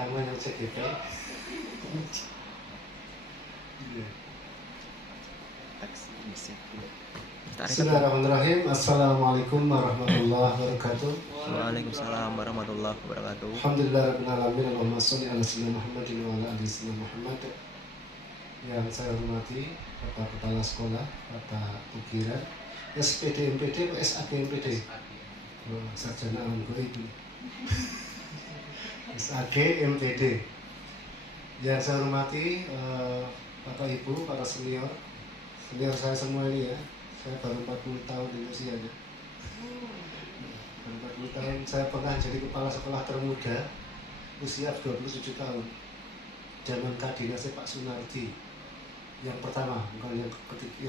pertama yang CGP. Bismillahirrahmanirrahim. Assalamualaikum warahmatullahi wabarakatuh. Waalaikumsalam warahmatullahi wabarakatuh. Alhamdulillahirabbil alamin. Allahumma sholli ala sayyidina Muhammadin wa ala ali sayyidina Muhammad. Yang saya hormati Bapak Kepala Sekolah, Bapak Ukiran, SPD MPD atau SAG MPD? Sarjana alam goib. SAG MPD. Yang saya hormati Bapak Ibu, para senior saya semua ini ya. Saya baru 40 tahun di usianya. Baru 40 tahun saya pernah jadi kepala sekolah termuda usia 27 tahun. Zaman Kadinasnya Pak Sunardi. Yang pertama, bukan yang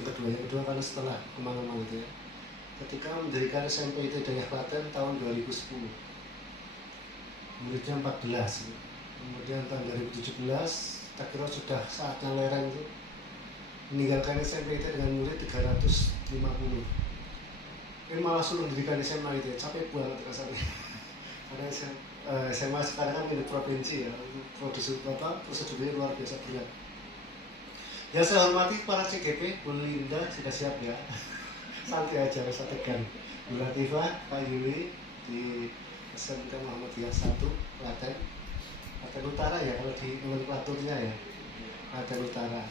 kedua kan setelah kemana-mana itu ya. Ketika mendirikan SMP itu Daya Klaten tahun 2010. Muridnya 14. Kemudian tahun 2017 tak kira sudah saatnya lereng itu meninggalkan SMP itu dengan murid 350. Ini malah suruh mendirikan SMA itu ya, capek banget rasanya. Karena SMA sekarang kan milik provinsi ya, prosedurnya luar biasa berat. Yang saya hormati para CGP, Bu Linda sudah siap ya. Santai aja, usah tegang. Bu Latifah, Pak Yuli di SMK Muhammadiyah 1, Klaten Utara ya, kalau di nomenklaturnya ya, Klaten Utara.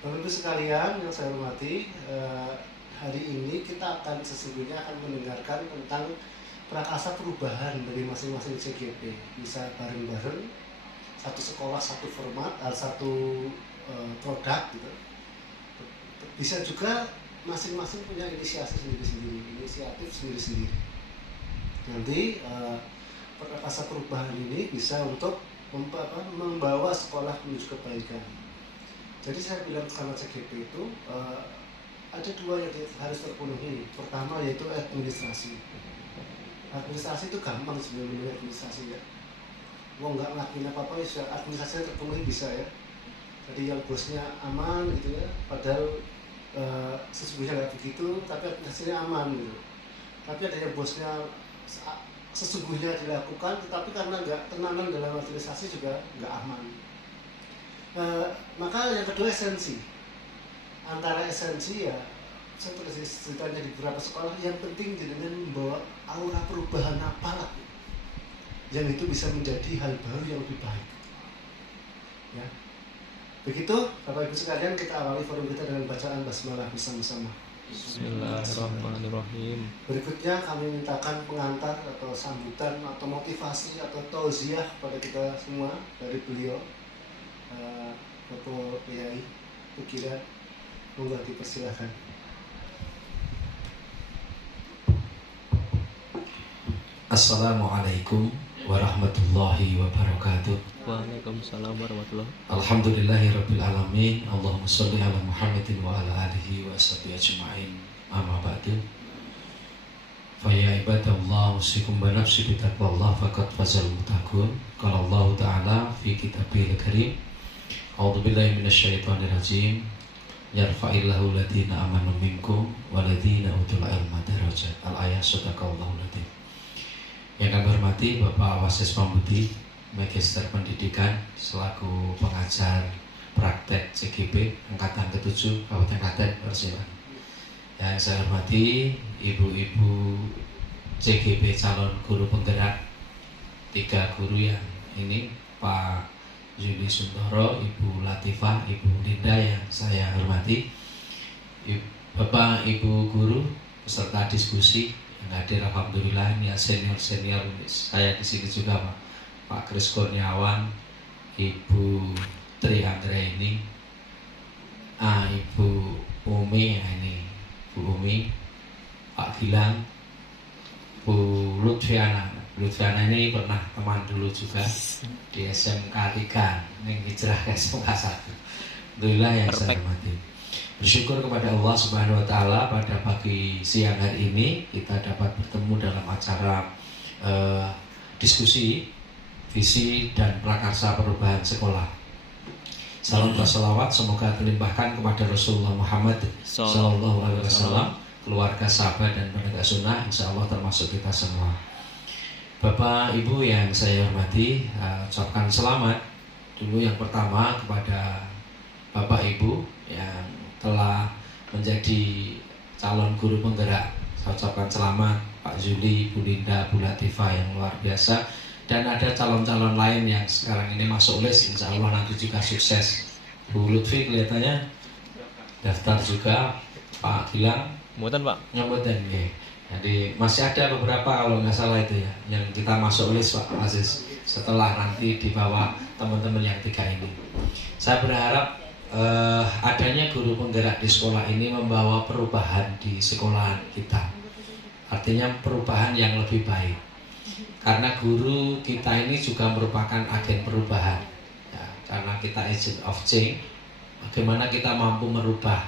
Bapak-Ibu sekalian yang saya hormati, hari ini kita sesungguhnya akan mendengarkan tentang prakasa perubahan dari masing-masing CGP. Bisa bareng-bareng, satu sekolah, satu format, satu produk gitu. Bisa juga masing-masing punya inisiatif sendiri-sendiri. Nanti prakasa perubahan ini bisa untuk membawa sekolah menuju kebaikan. Jadi saya bilang sama CGP itu ada dua yang harus terpenuhi. Pertama yaitu administrasi. Administrasi itu gampang sebenarnya administrasi ya. Mau nggak ngelakuin apa-apa ya administrasinya terpenuhi bisa ya. Jadi yang bosnya aman gitu ya. Padahal sesungguhnya nggak begitu, tapi administrasinya aman gitu. Tapi ada yang bosnya sesungguhnya dilakukan, tetapi karena nggak tenanan dalam administrasi juga nggak aman. Maka yang kedua esensi. Antara esensi ya, saya terus ceritanya di beberapa sekolah, yang penting dengan membawa aura perubahan apalah yang itu bisa menjadi hal baru yang lebih baik. Ya, begitu Bapak Ibu sekalian, kita awali forum kita dengan bacaan basmalah bersama-sama. Bismillahirrahmanirrahim. Berikutnya kami mintakan pengantar atau sambutan atau motivasi atau tauziah pada kita semua dari beliau, Bapak Kiai Ukiran. Monggo dipersilakan. Assalamualaikum warahmatullahi wabarakatuh. Waalaikumsalam warahmatullahi wabarakatuh. Alhamdulillahirabbil alamin. Allahumma sholli ala Muhammadin wa ala alihi wa sahbihi ajma'in. Amma ba'du. Fa ya ibadallah, usikum bi nafsi bi taqwallah faqad fazal muttaqun. Qala Allah ta'ala fi kitabil karim. A'udzu billahi minasyaitonir rajim. Yarfa'illahu alladziina amanu minkum walladziina utul ilma darajat. Al-ayat sadaqallahu ladzi. Yang kami hormati Bapak Wasis Pambudi, Magister Pendidikan selaku pengajar praktek CGP angkatan ke-7 Kabupaten Klaten, persilakan. Yang saya hormati ibu-ibu CGP calon guru penggerak, 3 guru yang ini, Pak Yuli Suntoro, Ibu Latifah, Ibu Linda yang saya hormati, Bapak Ibu guru peserta diskusi yang hadir, alhamdulillah ini senior saya di sini juga Pak Kris Kurniawan, Ibu Tri Anggraini, Ibu Umi ini, Bu Umi, Pak Gilang, Bu Lutfiana ini pernah teman dulu juga di SMK 3 yang hijrah ke SMK 1. Alhamdulillah yang saya hormati. Bersyukur kepada Allah Subhanahu wa Ta'ala pada pagi siang hari ini kita dapat bertemu dalam acara diskusi visi dan prakarsa perubahan sekolah. Salam bersalawat semoga terlimpahkan kepada Rasulullah Muhammad Sallallahu Alaihi Wasallam, keluarga, sahabat dan penegak sunnah, insya Allah termasuk kita semua. Bapak Ibu yang saya hormati, ucapkan selamat dulu yang pertama kepada Bapak Ibu yang telah menjadi calon guru penggerak. Saya ucapkan selamat Pak Zuli, Bu Linda, Bu Latifah yang luar biasa. Dan ada calon-calon lain yang sekarang ini masuk list, insya Allah nanti juga sukses. Bu Lutfi kelihatannya daftar juga, Pak Gilang Mboten, Pak. nyebutin ya. Jadi masih ada beberapa kalau nggak salah itu ya yang kita masuk list Pak Aziz setelah nanti di bawah teman-teman yang 3 ini. Saya berharap adanya guru penggerak di sekolah ini membawa perubahan di sekolahan kita. Artinya perubahan yang lebih baik. Karena guru kita ini juga merupakan agen perubahan. Ya, karena kita agent of change, bagaimana kita mampu merubah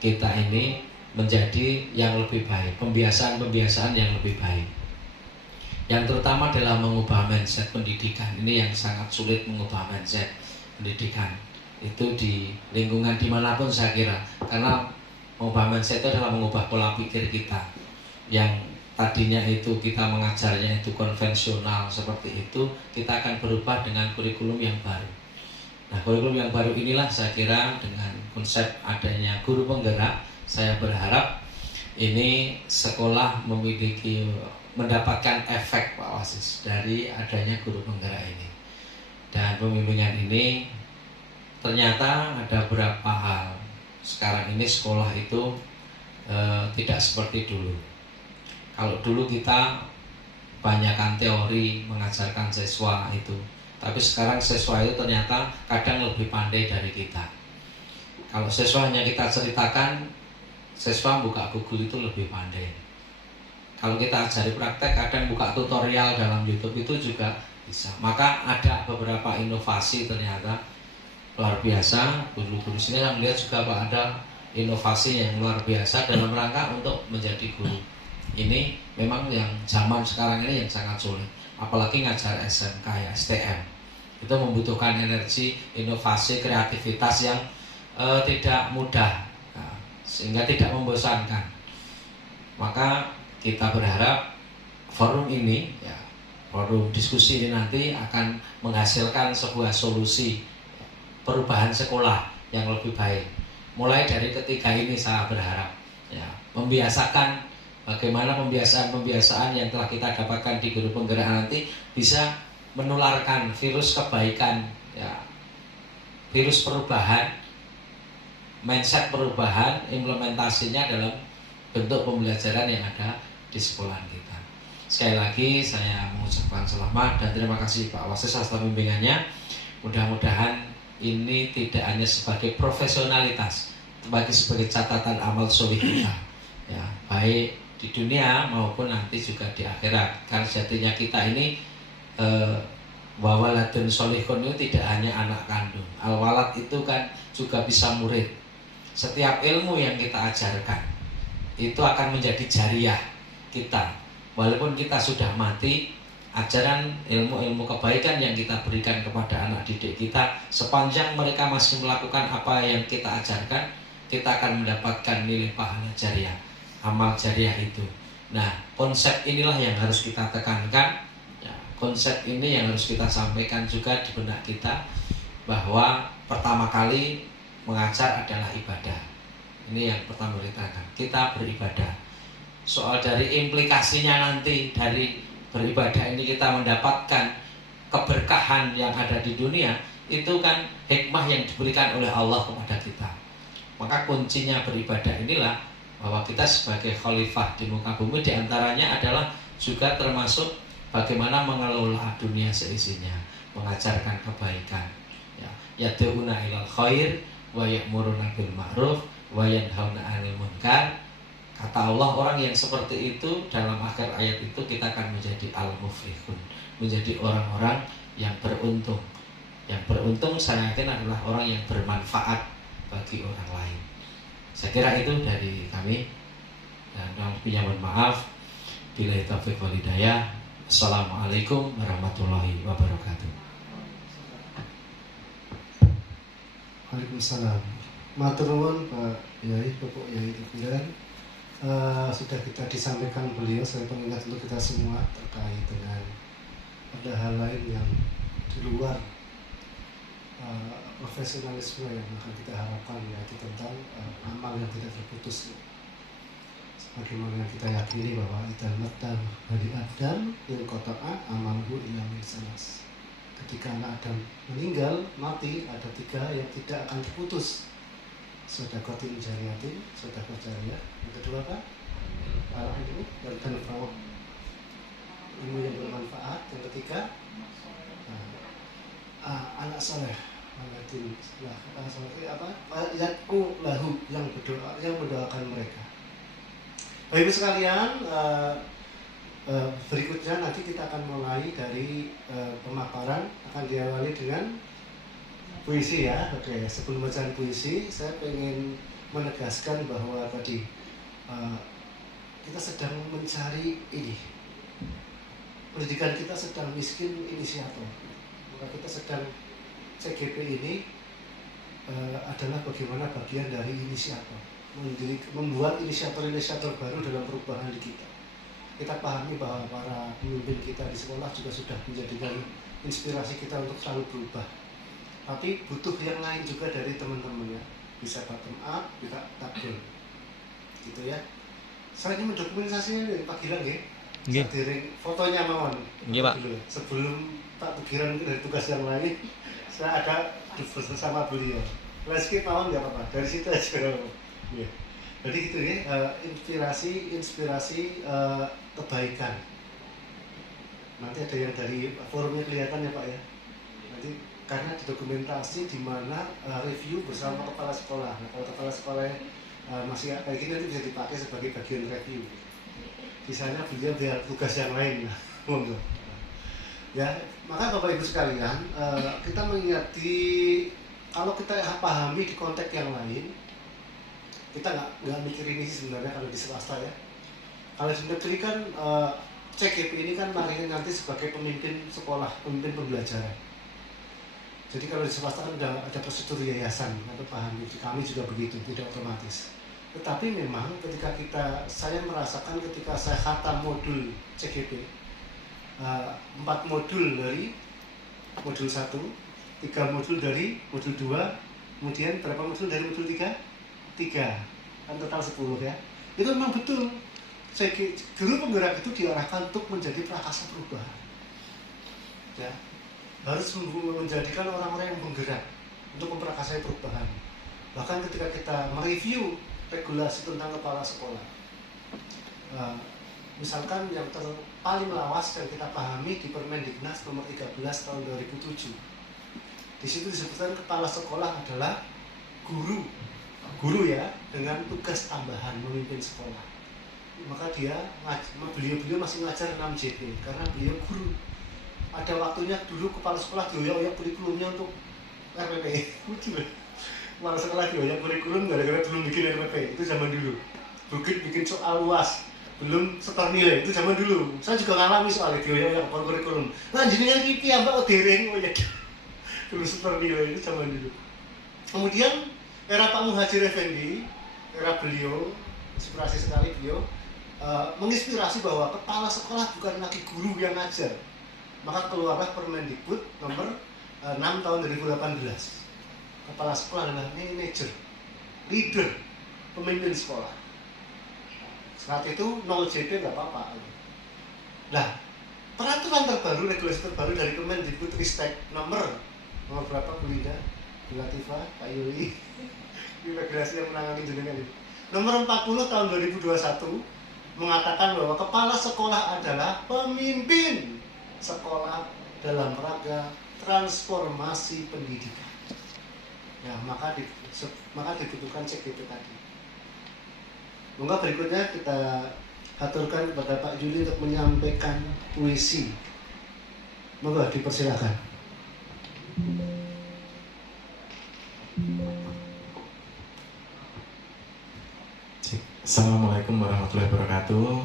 kita ini menjadi yang lebih baik, pembiasaan-pembiasaan yang lebih baik. Yang terutama adalah mengubah mindset pendidikan. Ini yang sangat sulit, mengubah mindset pendidikan. Itu di lingkungan dimanapun saya kira. Karena mengubah mindset itu adalah mengubah pola pikir kita. Yang tadinya itu kita mengajarnya itu konvensional seperti itu, kita akan berubah dengan kurikulum yang baru. Nah, kurikulum yang baru inilah saya kira dengan konsep adanya guru penggerak, saya berharap ini sekolah mendapatkan efek Pak Wasis dari adanya guru penggerak ini. Dan pembimbingan ini ternyata ada beberapa hal. Sekarang ini sekolah itu tidak seperti dulu. Kalau dulu kita banyakkan teori mengajarkan siswa itu, tapi sekarang siswa itu ternyata kadang lebih pandai dari kita. Kalau siswa hanya kita ceritakan, siswa buka Google itu lebih pandai. Kalau kita ajari praktek, kadang buka tutorial dalam YouTube itu juga bisa. Maka ada beberapa inovasi ternyata luar biasa. Guru-guru sini yang melihat juga Pak ada inovasi yang luar biasa dalam rangka untuk menjadi guru. Ini memang yang zaman sekarang ini yang sangat sulit. Apalagi ngajar SMK ya, STM. Itu membutuhkan energi, inovasi, kreativitas yang tidak mudah. Sehingga tidak membosankan. Maka kita berharap forum ini, ya, forum diskusi ini nanti akan menghasilkan sebuah solusi perubahan sekolah yang lebih baik. Mulai dari ketiga ini saya berharap, ya, membiasakan bagaimana pembiasaan-pembiasaan yang telah kita dapatkan di guru penggerak nanti bisa menularkan virus kebaikan, ya, virus perubahan, mindset perubahan, implementasinya dalam bentuk pembelajaran yang ada di sekolah kita. Sekali lagi saya mengucapkan selamat dan terima kasih Pak Wasis atas bimbingannya. Mudah-mudahan ini tidak hanya sebagai profesionalitas, tapi sebagai catatan amal soleh kita, ya, baik di dunia maupun nanti juga di akhirat. Karena sejatinya kita ini wawaladun solihun itu tidak hanya anak kandung. Al-walad itu kan juga bisa murid. Setiap ilmu yang kita ajarkan itu akan menjadi jariah kita. Walaupun kita sudah mati, ajaran ilmu-ilmu kebaikan yang kita berikan kepada anak didik kita, sepanjang mereka masih melakukan apa yang kita ajarkan, kita akan mendapatkan nilai pahala jariah, amal jariah itu. Nah, konsep inilah yang harus kita tekankan, ya, konsep ini yang harus kita sampaikan juga di benak kita, bahwa pertama kali mengajar adalah ibadah. Ini yang pertama kita beribadah. Soal dari implikasinya nanti dari beribadah ini kita mendapatkan keberkahan yang ada di dunia, itu kan hikmah yang diberikan oleh Allah kepada kita. Maka kuncinya beribadah inilah bahwa kita sebagai khalifah di muka bumi diantaranya adalah juga termasuk bagaimana mengelola dunia seisinya, mengajarkan kebaikan, ya, yad'una ilal khair wa ya'muruna bil ma'ruf wa yanhauna 'anil munkar. Kata Allah, orang yang seperti itu dalam akhir ayat itu kita akan menjadi al-muflihun, menjadi orang-orang yang beruntung. Yang beruntung saya yakin adalah orang yang bermanfaat bagi orang lain. Saya kira itu dari kami. Dan mohon maaf bila taufiq wal hidayah. Assalamualaikum warahmatullahi wabarakatuh. Waalaikumsalam. Matur nuwun Pak Yai, Bapak Yai Teguran. sudah kita disampaikan beliau sebagai pengingat untuk kita semua terkait dengan ada hal lain yang di luar profesionalisme yang akan kita harapkan, yaitu tentang amal yang tidak terputus. Sebagaimana yang kita yakini bahwa idza matal bani Adam yang kota'a amaluhu illa min salas. Ketika anak Adam meninggal, mati, ada 3 yang tidak akan terputus. Sedaqatin jariyatin, sedekah jariyah. Yang kedua apa? Al-ilmu dan tanfa'u. Ilmu yang bermanfaat. Yang ketiga, anak saleh. Yad'u lahu, yang berdoa, yang mendoakan mereka. Bapak Ibu sekalian, berikutnya nanti kita akan mulai dari pemaparan, akan diawali dengan puisi ya. Oke, sebelum bacaan puisi, saya ingin menegaskan bahwa tadi kita sedang mencari ini. Pendidikan kita sedang miskin inisiator. Maka kita sedang CGP ini adalah bagaimana bagian dari inisiator, membuat inisiator-inisiator baru dalam perubahan di kita. Kita pahami bahwa para pemimpin kita di sekolah juga sudah menjadikan inspirasi kita untuk selalu berubah. Tapi butuh yang lain juga dari teman-temannya. Bisa bottom up, bisa top down. Gitu ya. Saya ini mendokumentasinya dari Pak Gilang ya. Sadiring fotonya mawon. Iya, Pak. Sebelum Pak Gilang dari tugas yang lain, saya ada bersama beliau. Skip mawon nggak apa-apa. Dari situ aja. Ya. Jadi gitu ya, inspirasi kebaikan. Nanti ada yang dari forumnya kelihatan ya Pak ya. Nanti karena didokumentasi di mana review bersama kepala sekolah. Nah, kalau kepala sekolah masih kayak gini nanti bisa dipakai sebagai bagian review. Sisanya beliau biar tugas yang lain. Monggo. Ya, maka Bapak Ibu sekalian, kita mengingati kalau kita pahami di konteks yang lain, kita nggak mikir ini sebenarnya kalau di swasta ya. Kalau di negeri kan CGP ini kan marinya nanti sebagai pemimpin sekolah, pemimpin pembelajaran. Jadi kalau di swasta kan ada prosedur yayasan, atau pahami. Kami juga begitu, tidak otomatis. Tetapi memang ketika saya merasakan ketika saya khatam modul CGP, 4 modul dari modul 1, 3 modul dari modul 2, kemudian berapa modul dari modul 3? 3, kan total 10 ya. Itu memang betul. Guru penggerak itu diarahkan untuk menjadi prakasa perubahan. Ya, harus menjadikan orang-orang yang menggerak untuk memperakasai perubahan. Bahkan ketika kita mereview regulasi tentang kepala sekolah, misalkan yang paling lawas yang kita pahami di Permendiknas nomor 13 tahun 2007. Di situ disebutkan kepala sekolah adalah guru ya, dengan tugas tambahan memimpin sekolah. Maka beliau masih ngajar 6 JP karena beliau guru. Ada waktunya dulu kepala sekolah dioyak-oyak kurikulumnya untuk RPP. Kepala sekolah dioyak kurikulum gara-gara belum bikin RPP. Itu zaman dulu. Bikin soal luas, belum setor nilai. Itu zaman dulu. Saya juga ngalami soalnya dioyak-oyak kurikulum. Nah, jenengan iki ambak dereng ya. Belum setor nilai, itu zaman dulu. Kemudian era Pak Muhajir Effendi, era beliau, inspirasi sekali beliau, menginspirasi bahwa kepala sekolah bukan lagi guru yang ngajar. Maka keluarlah Permendikbud nomor 6 tahun 2018. Kepala sekolah adalah manajer, leader, pemimpin sekolah. Saat itu 0 JP nggak apa-apa. Nah, peraturan terbaru, regulasi terbaru dari Kemendikbud Ristek nomor berapa Bu Linda, Bu Latifah, Pak Yuli, ini regulasi yang menangani jenengan ini. Nomor 40 tahun 2021 mengatakan bahwa kepala sekolah adalah pemimpin sekolah dalam rangka transformasi pendidikan. Ya, maka dibutuhkan CGP tadi. Maka berikutnya kita aturkan kepada Pak Juli untuk menyampaikan puisi. Monggo dipersilakan. Assalamualaikum warahmatullahi wabarakatuh.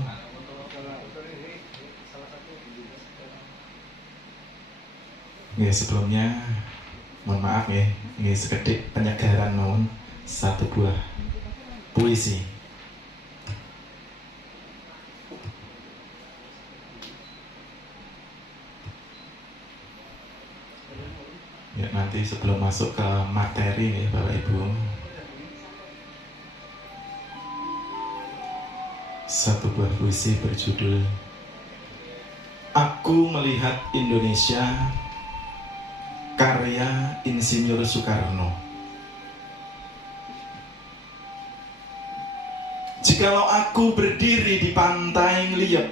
Ya, sebelumnya mohon maaf ya, ini sekedip penyegaran mohon satu buah puisi. Ya, nanti sebelum masuk ke materi nih Bapak Ibu, satu buah puisi berjudul Aku Melihat Indonesia, karya Insinyur Soekarno. Jikalau aku berdiri di pantai Ngeliep,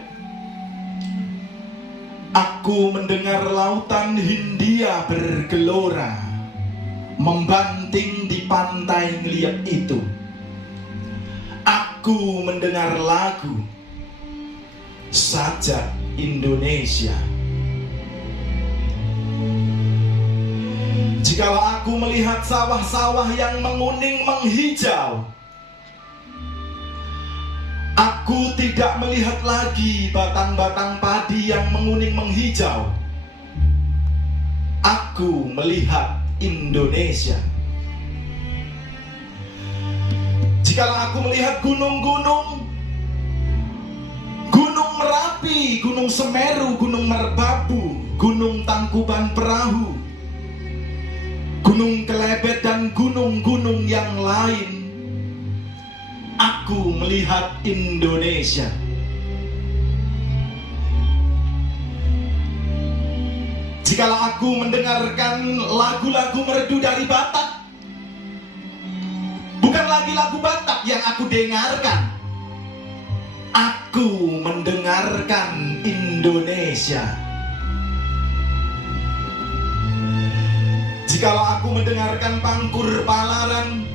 aku mendengar lautan Hindia bergelora membanting di pantai Ngeliep itu. Aku mendengar lagu Sajak Indonesia. Jikalau aku melihat sawah-sawah yang menguning menghijau, aku tidak melihat lagi batang-batang padi yang menguning menghijau. Aku melihat Indonesia. Jikalau aku melihat gunung-gunung, Gunung Merapi, Gunung Semeru, Gunung Merbabu, Gunung Tangkuban Perahu, Gunung Kelebet dan gunung-gunung yang lain, aku melihat Indonesia. Jikalau aku mendengarkan lagu-lagu merdu dari Batak, bukan lagi lagu Batak yang aku dengarkan, aku mendengarkan Indonesia. Jikalau aku mendengarkan Pangkur Palaran,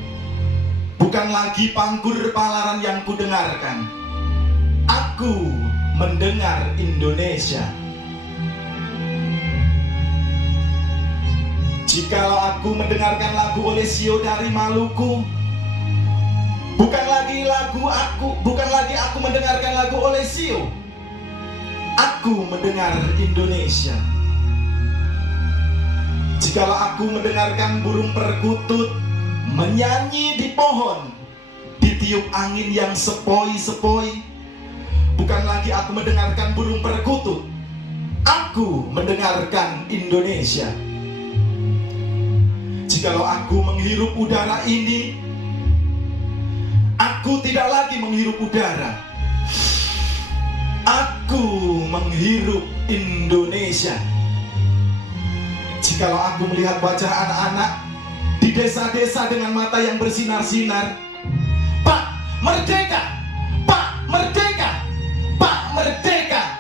bukan lagi Pangkur Palaran yang kudengarkan, aku mendengar Indonesia. Jikalau aku mendengarkan lagu Olesio dari Maluku, bukan lagi aku mendengarkan lagu Olesio, aku mendengar Indonesia. Jikalau aku mendengarkan burung perkutut menyanyi di pohon, ditiup angin yang sepoi-sepoi, bukan lagi aku mendengarkan burung perkutut, aku mendengarkan Indonesia. Jikalau aku menghirup udara ini, aku tidak lagi menghirup udara, aku menghirup Indonesia. Jikalau aku melihat wajah anak-anak di desa-desa dengan mata yang bersinar-sinar, Pak Merdeka, Pak Merdeka, Pak Merdeka,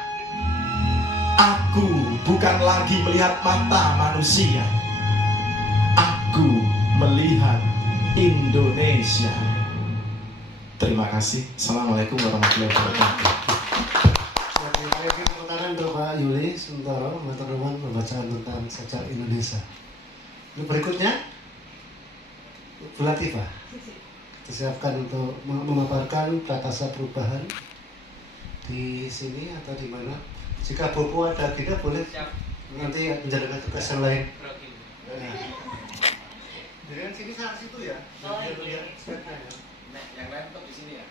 aku bukan lagi melihat mata manusia, aku melihat Indonesia. Terima kasih. Assalamualaikum warahmatullahi wabarakatuh. Saya tepuk tangan untuk Pak Yuli Suntoro, Matur Nuwun pembacaan tentang Sajak Indonesia. Yang berikutnya, Bu Latifah disiapkan untuk memaparkan Prakasa Perubahan di sini atau di mana. Jika Bopo ada agenda boleh nanti menjalankan tugas yang lain. Nah. Dari sini sana situ ya. Oh, iya. Lihat stepnya ya. Yang laptop di sini ya.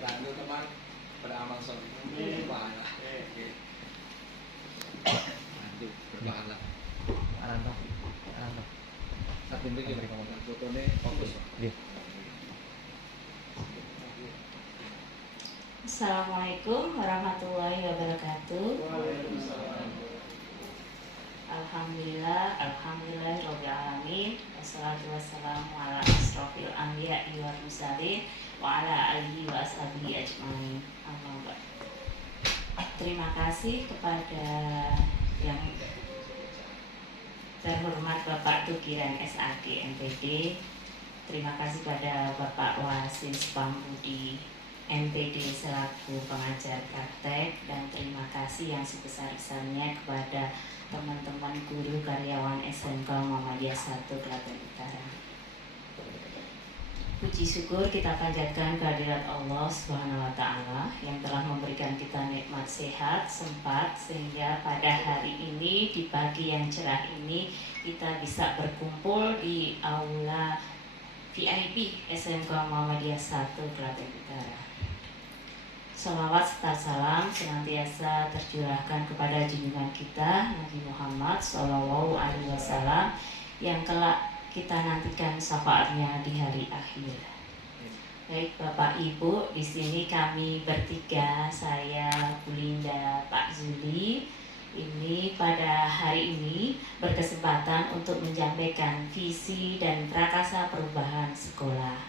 Bantu teman beramal soleh. Pahala. Bantu berpahala. Ananta. Saat ini kita berikan fotonya fokus. Assalamualaikum warahmatullahi wabarakatuh. Alhamdulillahirabbil alamin. Wassalatu wassalamu ala asrofil anbiya'i wal mursalin wa ala alihi wa ashabihi ajmain. Amma ba'd. Terima kasih kepada yang terhormat Bapak Tugiran SAG MPD. Terima kasih pada Bapak Wasis Pambudi MPD selaku pengajar praktek, dan terima kasih yang sebesar-besarnya kepada teman-teman guru karyawan SMK Muhammadiyah 1 Klaten Utara. Puji syukur kita panjatkan kehadirat Allah Subhanahu wa taala yang telah memberikan kita nikmat sehat, sempat, sehingga pada hari ini di pagi yang cerah ini kita bisa berkumpul di aula VIP SMK Muhammadiyah 1 Klaten Utara. Salawat serta salam senantiasa tercurahkan kepada junjungan kita Nabi Muhammad SAW yang kelak kita nantikan syafaatnya di hari akhir. Baik Bapak Ibu, di sini kami bertiga, saya Bu Linda, Pak Zuli, ini pada hari ini berkesempatan untuk menyampaikan visi dan prakasa perubahan sekolah.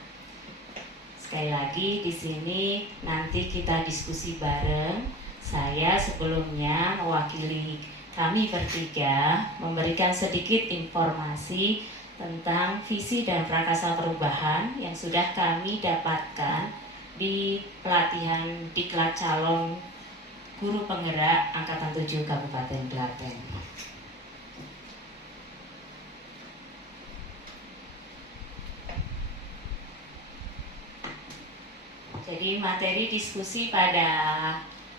Sekali lagi di sini nanti kita diskusi bareng. Saya sebelumnya mewakili kami bertiga memberikan sedikit informasi tentang visi dan prakasa perubahan yang sudah kami dapatkan di pelatihan diklat calon guru penggerak Angkatan 7 Kabupaten Klaten. Jadi materi diskusi pada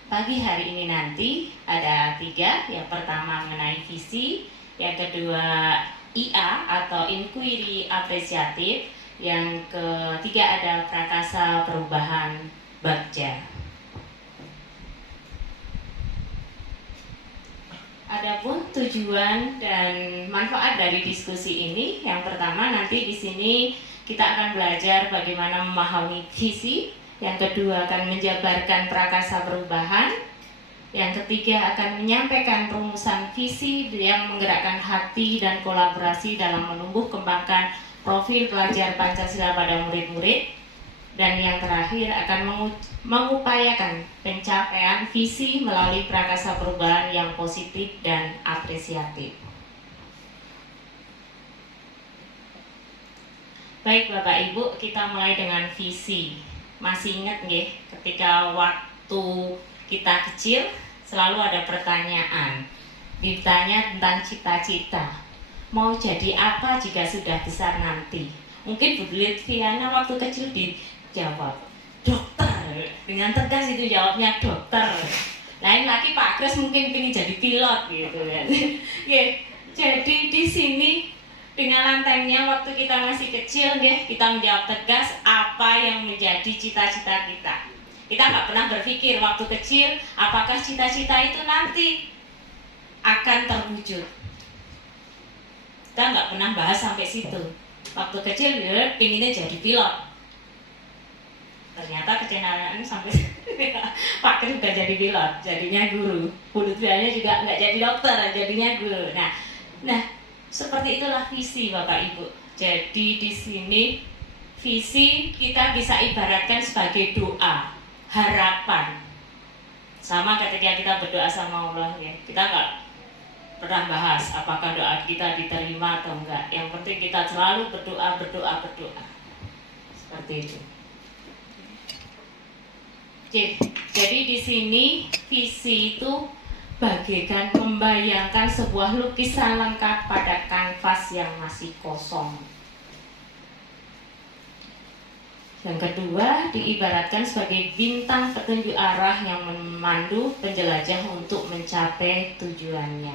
pagi hari ini nanti ada 3. Yang pertama mengenai visi, yang kedua IA atau inquiry apresiatif, yang ketiga ada prakasa perubahan bagja. Adapun tujuan dan manfaat dari diskusi ini, yang pertama nanti di sini kita akan belajar bagaimana memahami visi. Yang kedua akan menjabarkan prakasa perubahan. Yang ketiga akan menyampaikan rumusan visi yang menggerakkan hati dan kolaborasi dalam menumbuh kembangkan profil pelajar Pancasila pada murid-murid. Dan yang terakhir akan mengupayakan pencapaian visi melalui prakasa perubahan yang positif dan apresiatif. Baik Bapak Ibu, kita mulai dengan visi. Masih ingat nggih, ketika waktu kita kecil selalu ada pertanyaan. Ditanya tentang cita-cita. Mau jadi apa jika sudah besar nanti? Mungkin Bu Litviana waktu kecil dijawab dokter. Dengan tegas itu jawabnya dokter. Lain lagi Pak Kres mungkin ingin jadi pilot gitu kan. Jadi di sini dengan lantainya waktu kita masih kecil kita menjawab tegas apa yang menjadi cita-cita kita. Kita nggak pernah berpikir waktu kecil apakah cita-cita itu nanti akan terwujud. Kita nggak pernah bahas sampai situ. Waktu kecil pinginnya jadi pilot. Ternyata kecenderungan sampai Pak Kris udah jadi pilot, jadinya guru. Bulutnya juga nggak jadi dokter, jadinya guru. Nah seperti itulah visi Bapak Ibu. Jadi di sini visi kita bisa ibaratkan sebagai doa, harapan. Sama ketika kita berdoa sama Allah ya. Kita nggak pernah bahas apakah doa kita diterima atau enggak. Yang penting kita selalu berdoa. Seperti itu. Jadi di sini visi itu bagaikan membayangkan sebuah lukisan lengkap pada kanvas yang masih kosong. Yang kedua, diibaratkan sebagai bintang petunjuk arah yang memandu penjelajah untuk mencapai tujuannya.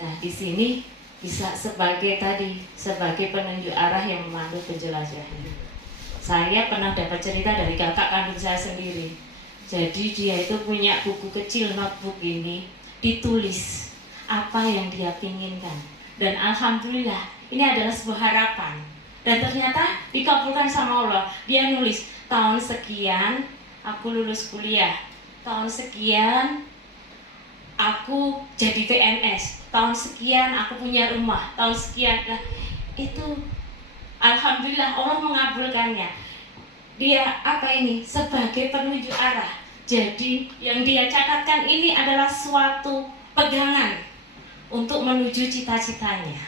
Nah, di sini bisa sebagai penunjuk arah yang memandu penjelajahnya. Saya pernah dapat cerita dari kakak kandung saya sendiri. Jadi dia itu punya buku kecil, notebook ini, ditulis apa yang dia pinginkan. Dan alhamdulillah, ini adalah sebuah harapan. Dan ternyata dikabulkan sama Allah. Dia nulis, tahun sekian aku lulus kuliah. Tahun sekian aku jadi PNS. Tahun sekian aku punya rumah. Tahun sekian. Nah, itu alhamdulillah Allah mengabulkannya. Dia sebagai penunjuk arah. Jadi yang dia catatkan ini adalah suatu pegangan untuk menuju cita-citanya.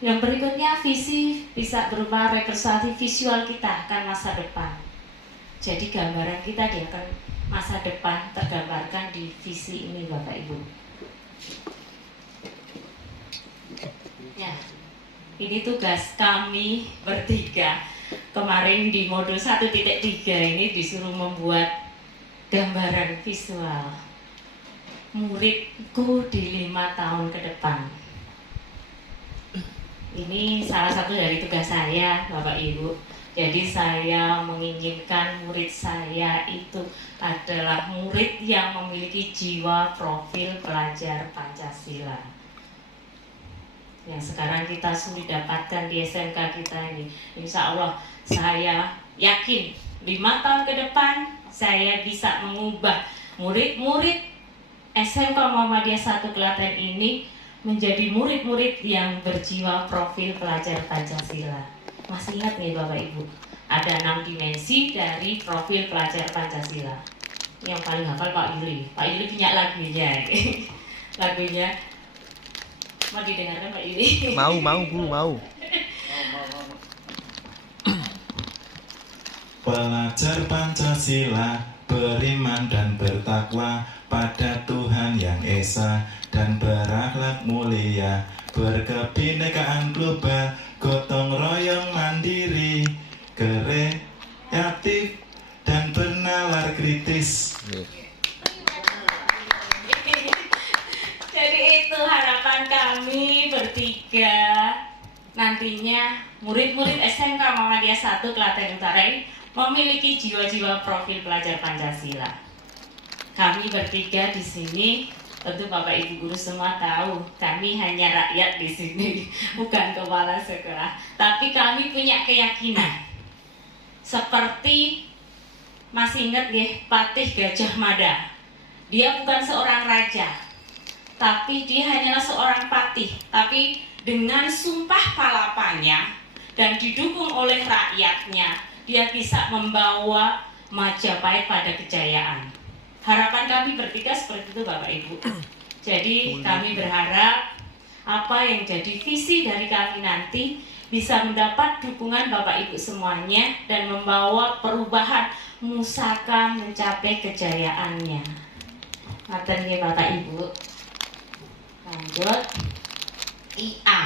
Yang berikutnya, visi bisa berupa representasi visual kita akan masa depan. Jadi gambaran kita di akan masa depan tergambarkan di visi ini Bapak Ibu. Ya, ini tugas kami bertiga. Kemarin di modul 1.3 ini disuruh membuat gambaran visual muridku di 5 tahun ke depan. Ini salah satu dari tugas saya Bapak Ibu. Jadi saya menginginkan murid saya itu adalah murid yang memiliki jiwa profil pelajar Pancasila. Yang sekarang kita sulit dapatkan di SMK kita ini. Insya Allah saya yakin 5 tahun ke depan saya bisa mengubah murid-murid SMK Muhammadiyah 1 Klaten ini menjadi murid-murid yang berjiwa profil pelajar Pancasila. Masih ingat nih Bapak Ibu, ada 6 dimensi dari profil pelajar Pancasila. Yang paling hafal Pak Yuli. Pak Yuli punya lagunya. Lagunya mau didengarkan Pak Yuli? Mau Bu, mau. Pelajar Pancasila beriman dan bertakwa pada Tuhan yang Esa dan berakhlak mulia, berkebinekaan global, gotong royong mandiri, kreatif dan bernalar kritis. Jadi itu harapan kami bertiga, nantinya murid-murid SMK Muhammadiyah 1 Klaten Utara ini memiliki jiwa-jiwa profil pelajar Pancasila. Kami bertiga di sini, tentu Bapak Ibu guru semua tahu, kami hanya rakyat di sini, bukan kepala sekolah. Tapi kami punya keyakinan, seperti masih ingat ya, Patih Gajah Mada. Dia bukan seorang raja, tapi dia hanyalah seorang patih. Tapi dengan sumpah palapanya dan didukung oleh rakyatnya, dia bisa membawa Majapahit pada kejayaan. Harapan kami bertiga seperti itu Bapak Ibu. Jadi kami berharap apa yang jadi visi dari kami nanti bisa mendapat dukungan Bapak Ibu semuanya dan membawa perubahan Musaka mencapai kejayaannya. Ngaten nggih Bapak Ibu. Lanjut, IA.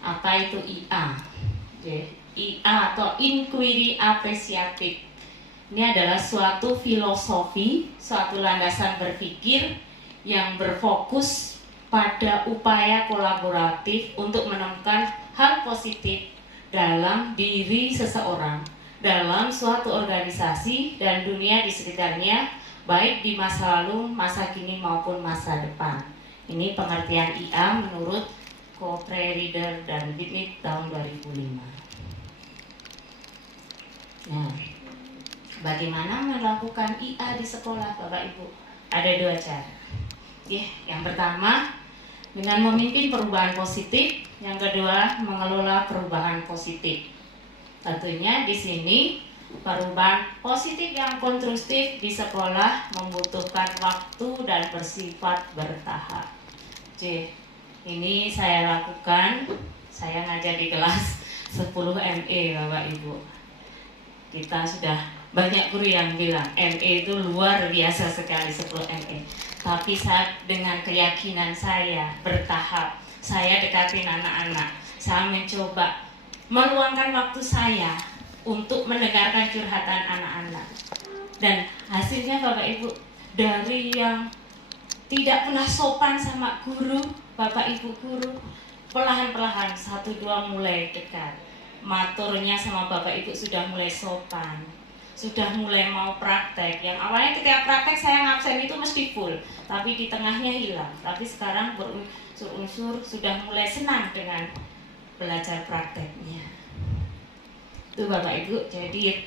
Apa itu IA? IA atau inquiry apresiatif. Ini adalah suatu filosofi, suatu landasan berpikir yang berfokus pada upaya kolaboratif untuk menemukan hal positif dalam diri seseorang, dalam suatu organisasi dan dunia di sekitarnya, baik di masa lalu, masa kini maupun masa depan. Ini pengertian IA menurut Co-Pre-Reader dan Bitnik tahun 2005. Nah, bagaimana melakukan IA di sekolah Bapak Ibu? Ada 2 cara. Yang pertama dengan memimpin perubahan positif, yang kedua mengelola perubahan positif. Tentunya di sini perubahan positif yang konstruktif di sekolah membutuhkan waktu dan bersifat bertahap. Ini saya lakukan, saya ngajar di kelas 10 ME Bapak Ibu. Kita sudah banyak guru yang bilang ME itu luar biasa sekali 10 ME. Tapi saat dengan keyakinan saya bertahap, saya dekatin anak-anak, saya mencoba meluangkan waktu saya untuk mendengarkan curhatan anak-anak. Dan hasilnya Bapak Ibu, dari yang tidak pernah sopan sama guru, Bapak Ibu guru, perlahan-perlahan 1-2 mulai dekat. Maturnya sama Bapak Ibu sudah mulai sopan, sudah mulai mau praktek. Yang awalnya ketika praktek saya ngabsen itu mesti full, tapi di tengahnya hilang. Tapi sekarang berunsur-unsur sudah mulai senang dengan belajar prakteknya. Itu Bapak Ibu, jadi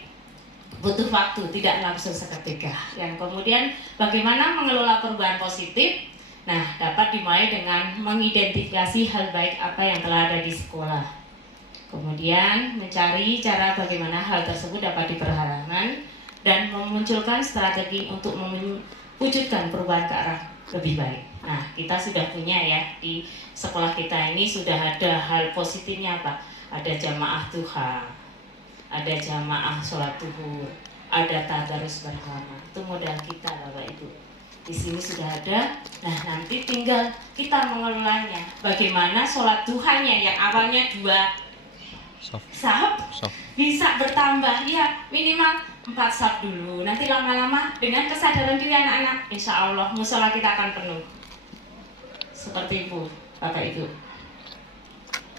butuh waktu, tidak langsung seketika. Yang kemudian bagaimana mengelola perubahan positif? Nah, dapat dimulai dengan mengidentifikasi hal baik apa yang telah ada di sekolah. Kemudian mencari cara bagaimana hal tersebut dapat diperharapan dan memunculkan strategi untuk mewujudkan perubahan ke arah lebih baik. Nah, kita sudah punya ya, di sekolah kita ini sudah ada hal positifnya apa? Ada jamaah duha, ada jamaah sholat zuhur, ada tadarus bersama. Itu modal kita Bapak Ibu. Di sini sudah ada. Nah, nanti tinggal kita mengelolanya. Bagaimana sholat duhanya yang awalnya 2 saf bisa bertambah ya, minimal 4 saf dulu. Nanti lama-lama dengan kesadaran diri anak-anak, insya Allah musola kita akan penuh. Seperti itu Bapak Ibu.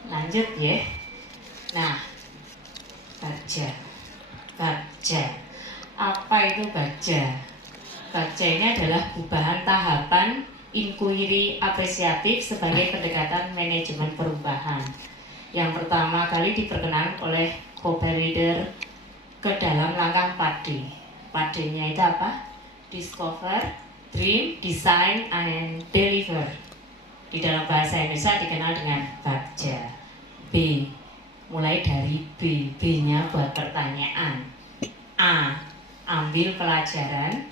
Lanjut ya. Nah, Bagja. Bagja. Apa itu bagja? Bagja ini adalah gubahan tahapan inquiry apresiatif sebagai pendekatan manajemen perubahan. Yang pertama kali diperkenalkan oleh co-leader ke dalam langkah 4D. 4D-nya itu apa? Discover, Dream, Design, and Deliver. Di dalam bahasa Indonesia dikenal dengan bagja. B, mulai dari B. B-nya buat pertanyaan. A, ambil pelajaran.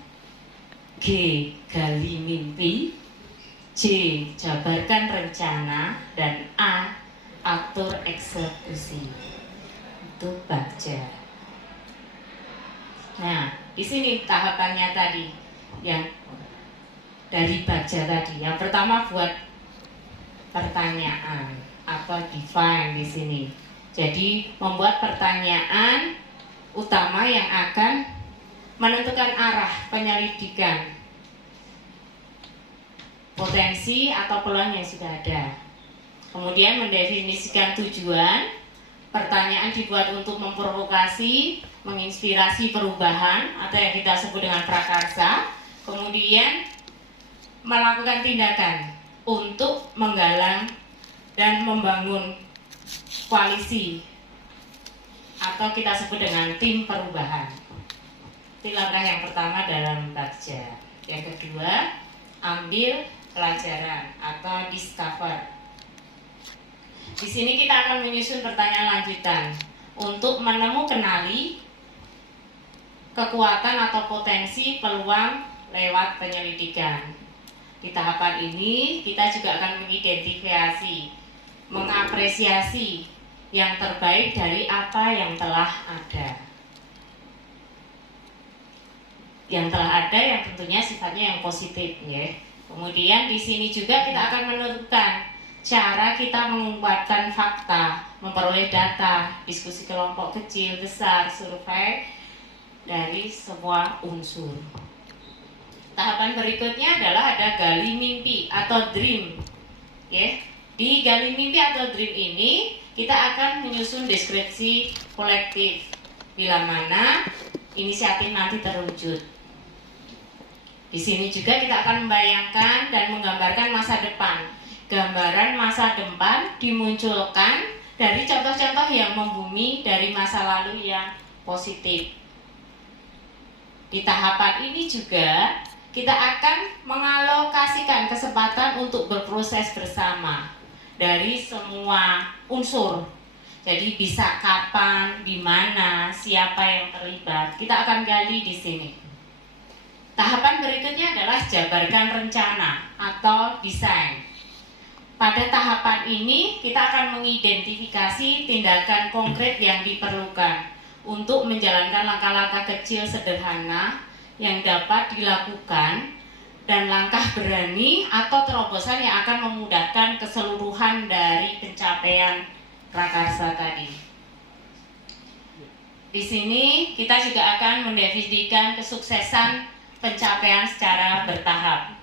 G, gali mimpi. C, jabarkan rencana. Dan A, atur eksekusi. Itu bagja. Nah, di sini tahapannya tadi yang dari bagja tadi. Yang pertama buat pertanyaan atau define di sini. Jadi membuat pertanyaan utama yang akan menentukan arah penyelidikan potensi atau peluang yang sudah ada. Kemudian mendefinisikan tujuan. Pertanyaan dibuat untuk memprovokasi, menginspirasi perubahan atau yang kita sebut dengan prakarsa. Kemudian melakukan tindakan untuk menggalang dan membangun koalisi atau kita sebut dengan tim perubahan. Itu langkah yang pertama dalam bagja. Yang kedua, ambil pelajaran atau discover. Di sini kita akan menyusun pertanyaan lanjutan untuk kenali kekuatan atau potensi peluang lewat penyelidikan. Di tahapan ini kita juga akan mengidentifikasi, mengapresiasi yang terbaik dari apa yang telah ada. Yang telah ada yang tentunya sifatnya yang positif, ya. Kemudian di sini juga kita akan menentukan cara kita mengumpulkan fakta, memperoleh data, diskusi kelompok kecil, besar, survei dari semua unsur. Tahapan berikutnya adalah ada gali mimpi atau dream. Ya. Di gali mimpi atau dream ini kita akan menyusun deskripsi kolektif bila mana inisiatif nanti terwujud. Di sini juga kita akan membayangkan dan menggambarkan masa depan. Gambaran masa depan dimunculkan dari contoh-contoh yang membumi dari masa lalu yang positif. Di tahapan ini juga kita akan mengalokasikan kesempatan untuk berproses bersama dari semua unsur. Jadi bisa kapan, di mana, siapa yang terlibat. Kita akan gali di sini. Tahapan berikutnya adalah jabarkan rencana atau desain. Pada tahapan ini kita akan mengidentifikasi tindakan konkret yang diperlukan untuk menjalankan langkah-langkah kecil sederhana yang dapat dilakukan dan langkah berani atau terobosan yang akan memudahkan keseluruhan dari pencapaian prakarsa tadi. Di sini kita juga akan mendefinisikan kesuksesan pencapaian secara bertahap.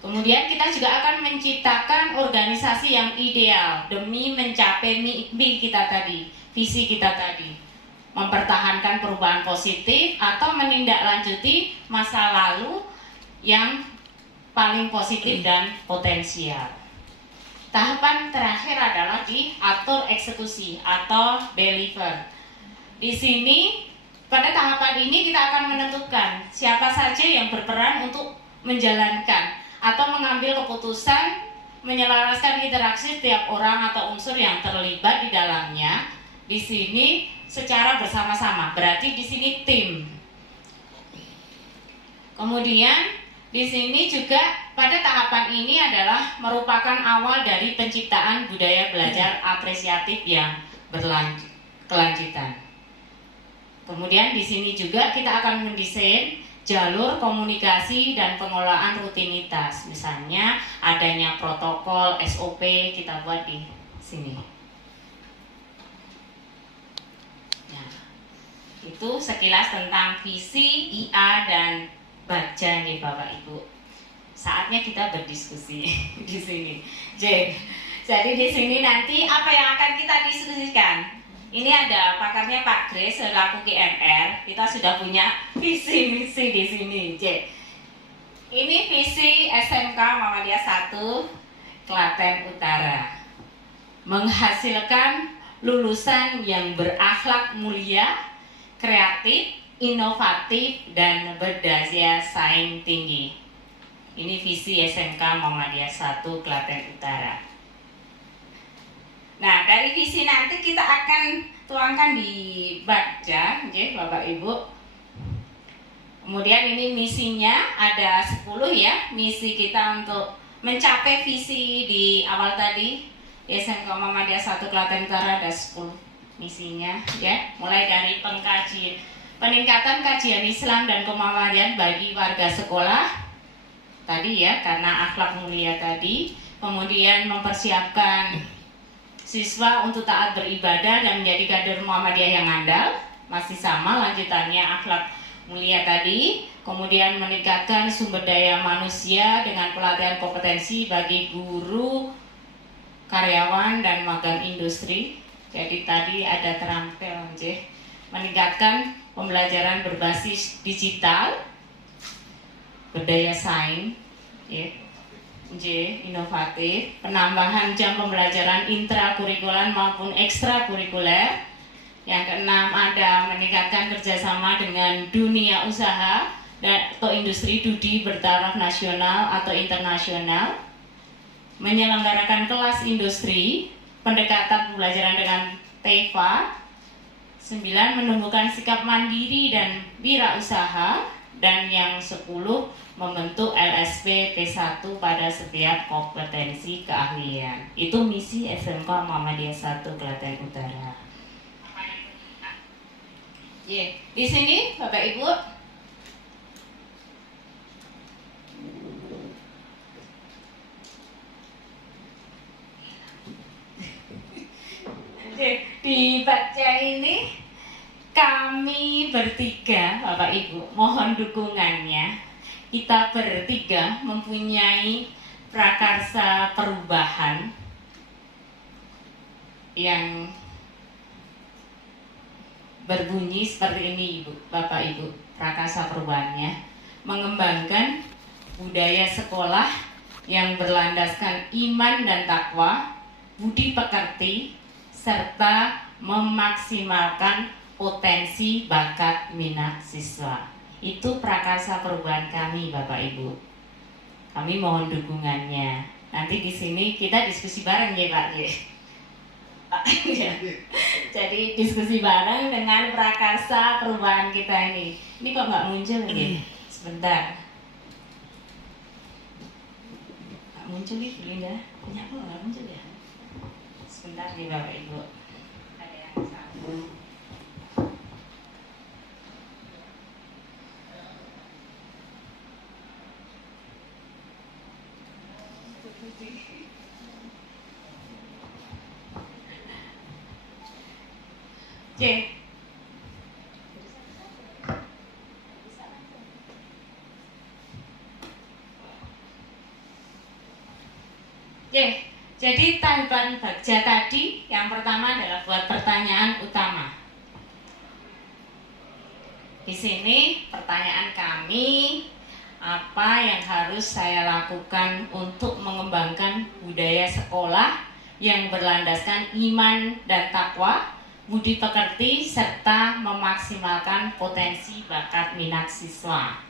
Kemudian kita juga akan menciptakan organisasi yang ideal demi mencapai mimpi kita tadi, visi kita tadi. Mempertahankan perubahan positif atau menindaklanjuti masa lalu yang paling positif dan potensial. Tahapan terakhir adalah diatur eksekusi atau deliver. Di sini pada tahapan ini kita akan menentukan siapa saja yang berperan untuk menjalankan atau mengambil keputusan, menyelaraskan interaksi setiap orang atau unsur yang terlibat di dalamnya. Di sini secara bersama-sama, berarti di sini tim. Kemudian di sini juga pada tahapan ini adalah merupakan awal dari penciptaan budaya belajar apresiatif yang berkelanjutan. Kemudian di sini juga kita akan mendesain jalur komunikasi dan pengelolaan rutinitas. Misalnya adanya protokol SOP kita buat di sini. Itu sekilas tentang visi, IA, dan bagja nih Bapak Ibu. Saatnya kita berdiskusi di sini. J, Jadi di sini nanti apa yang akan kita diskusikan? Ini ada pakarnya Pak Grace selaku KMR. Kita sudah punya visi misi di sini, J. Ini visi SMK Muhammadiyah 1 Klaten Utara. Menghasilkan lulusan yang berakhlak mulia, kreatif, inovatif, dan berdaya saing tinggi. Ini visi SMK Muhammadiyah 1 Klaten Utara. Nah, dari visi nanti kita akan tuangkan di baca, Bapak Ibu. Kemudian ini misinya ada 10 ya, misi kita untuk mencapai visi di awal tadi. SMK Muhammadiyah 1 Klaten Utara ada 10 misinya ya, mulai dari peningkatan kajian Islam dan kemuhammadiyaan bagi warga sekolah tadi ya, karena akhlak mulia tadi. Kemudian mempersiapkan siswa untuk taat beribadah dan menjadi kader Muhammadiyah yang andal, masih sama lanjutannya akhlak mulia tadi. Kemudian meningkatkan sumber daya manusia dengan pelatihan kompetensi bagi guru, karyawan, dan magang industri. Jadi tadi ada terampil, meningkatkan pembelajaran berbasis digital, berdaya saing, inovatif, penambahan jam pembelajaran intrakurikuler maupun ekstrakurikuler. Yang keenam ada meningkatkan kerjasama dengan dunia usaha atau industri studi bertaraf nasional atau internasional, menyelenggarakan kelas industri, pendekatan pembelajaran dengan TEFA. 9. Menumbuhkan sikap mandiri dan wirausaha. Dan yang 10, membentuk LSP P1 pada setiap kompetensi keahlian. Itu misi SMK Muhammadiyah 1 Klaten Utara. Di sini Bapak Ibu, di baca ini kami bertiga, Bapak Ibu, mohon dukungannya. Kita bertiga mempunyai prakarsa perubahan yang berbunyi seperti ini, Ibu, Bapak Ibu. Prakarsa perubahannya mengembangkan budaya sekolah yang berlandaskan iman dan takwa, budi pekerti, serta memaksimalkan potensi bakat minat siswa. Itu prakarsa perubahan kami, Bapak Ibu. Kami mohon dukungannya. Nanti di sini kita diskusi bareng ya, Pak. Jadi diskusi bareng dengan prakarsa perubahan kita ini. Ini kok nggak muncul ya? Sebentar. Nggak muncul nih, Linda. Punya kok nggak muncul ya? Sebentar nih, Bapak Ibu. Ada yang salah. Jadi tahapan baca tadi yang pertama adalah buat pertanyaan utama. Di sini pertanyaan kami, apa yang harus saya lakukan untuk mengembangkan budaya sekolah yang berlandaskan iman dan takwa, budi pekerti, serta memaksimalkan potensi bakat minat siswa.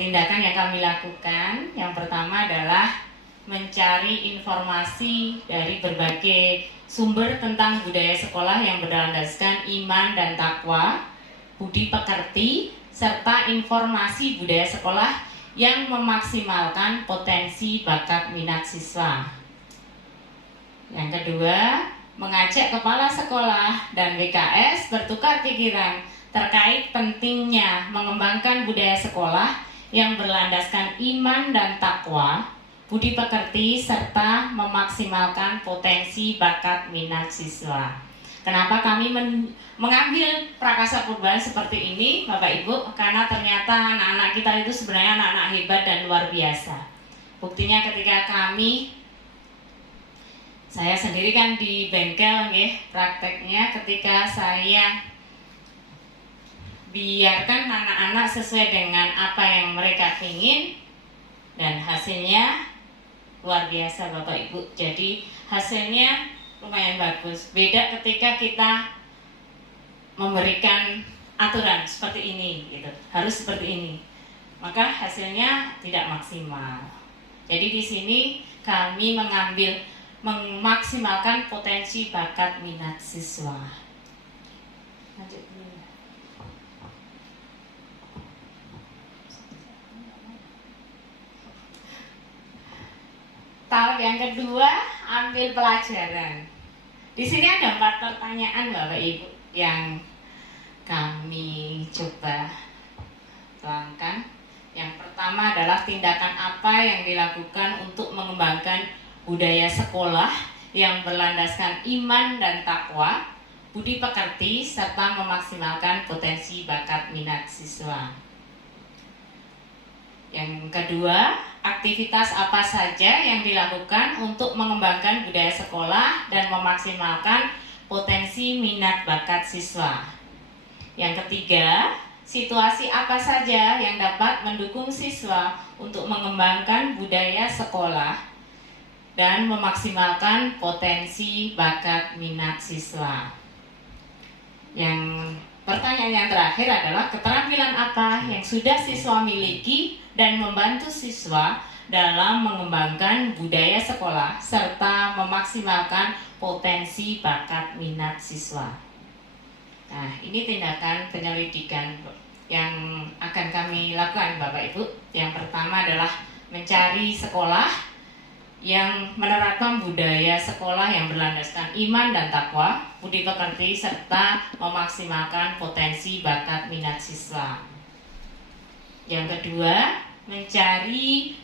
Tindakan yang kami lakukan, yang pertama adalah mencari informasi dari berbagai sumber tentang budaya sekolah yang berlandaskan iman dan takwa, budi pekerti, serta informasi budaya sekolah yang memaksimalkan potensi bakat minat siswa. Yang kedua, mengajak kepala sekolah dan BKS bertukar pikiran terkait pentingnya mengembangkan budaya sekolah yang berlandaskan iman dan takwa, budi pekerti, serta memaksimalkan potensi bakat minat siswa. Kenapa kami mengambil prakarsa perubahan seperti ini, Bapak Ibu? Karena ternyata anak-anak kita itu sebenarnya anak-anak hebat dan luar biasa. Buktinya ketika kami Saya sendiri kan di bengkel prakteknya ketika saya biarkan anak-anak sesuai dengan apa yang mereka ingin dan hasilnya luar biasa Bapak Ibu. Jadi hasilnya lumayan bagus. Beda ketika kita memberikan aturan seperti ini gitu. Harus seperti ini. Maka hasilnya tidak maksimal. Jadi di sini kami memaksimalkan potensi bakat minat siswa. Lanjut dulu. Tahap yang kedua, ambil pelajaran. Di sini ada 4 pertanyaan Bapak Ibu yang kami coba tuangkan. Yang pertama adalah tindakan apa yang dilakukan untuk mengembangkan budaya sekolah yang berlandaskan iman dan takwa, budi pekerti, serta memaksimalkan potensi bakat minat siswa. Yang kedua, aktivitas apa saja yang dilakukan untuk mengembangkan budaya sekolah dan memaksimalkan potensi minat bakat siswa. Yang ketiga, situasi apa saja yang dapat mendukung siswa untuk mengembangkan budaya sekolah dan memaksimalkan potensi bakat minat siswa. Yang pertanyaan yang terakhir adalah keterampilan apa yang sudah siswa miliki dan membantu siswa dalam mengembangkan budaya sekolah serta memaksimalkan potensi bakat minat siswa. Nah, ini tindakan penyelidikan yang akan kami lakukan Bapak Ibu. Yang pertama adalah mencari sekolah yang menerapkan budaya sekolah yang berlandaskan iman dan takwa, budi pekerti, serta memaksimalkan potensi bakat minat siswa. Yang kedua, mencari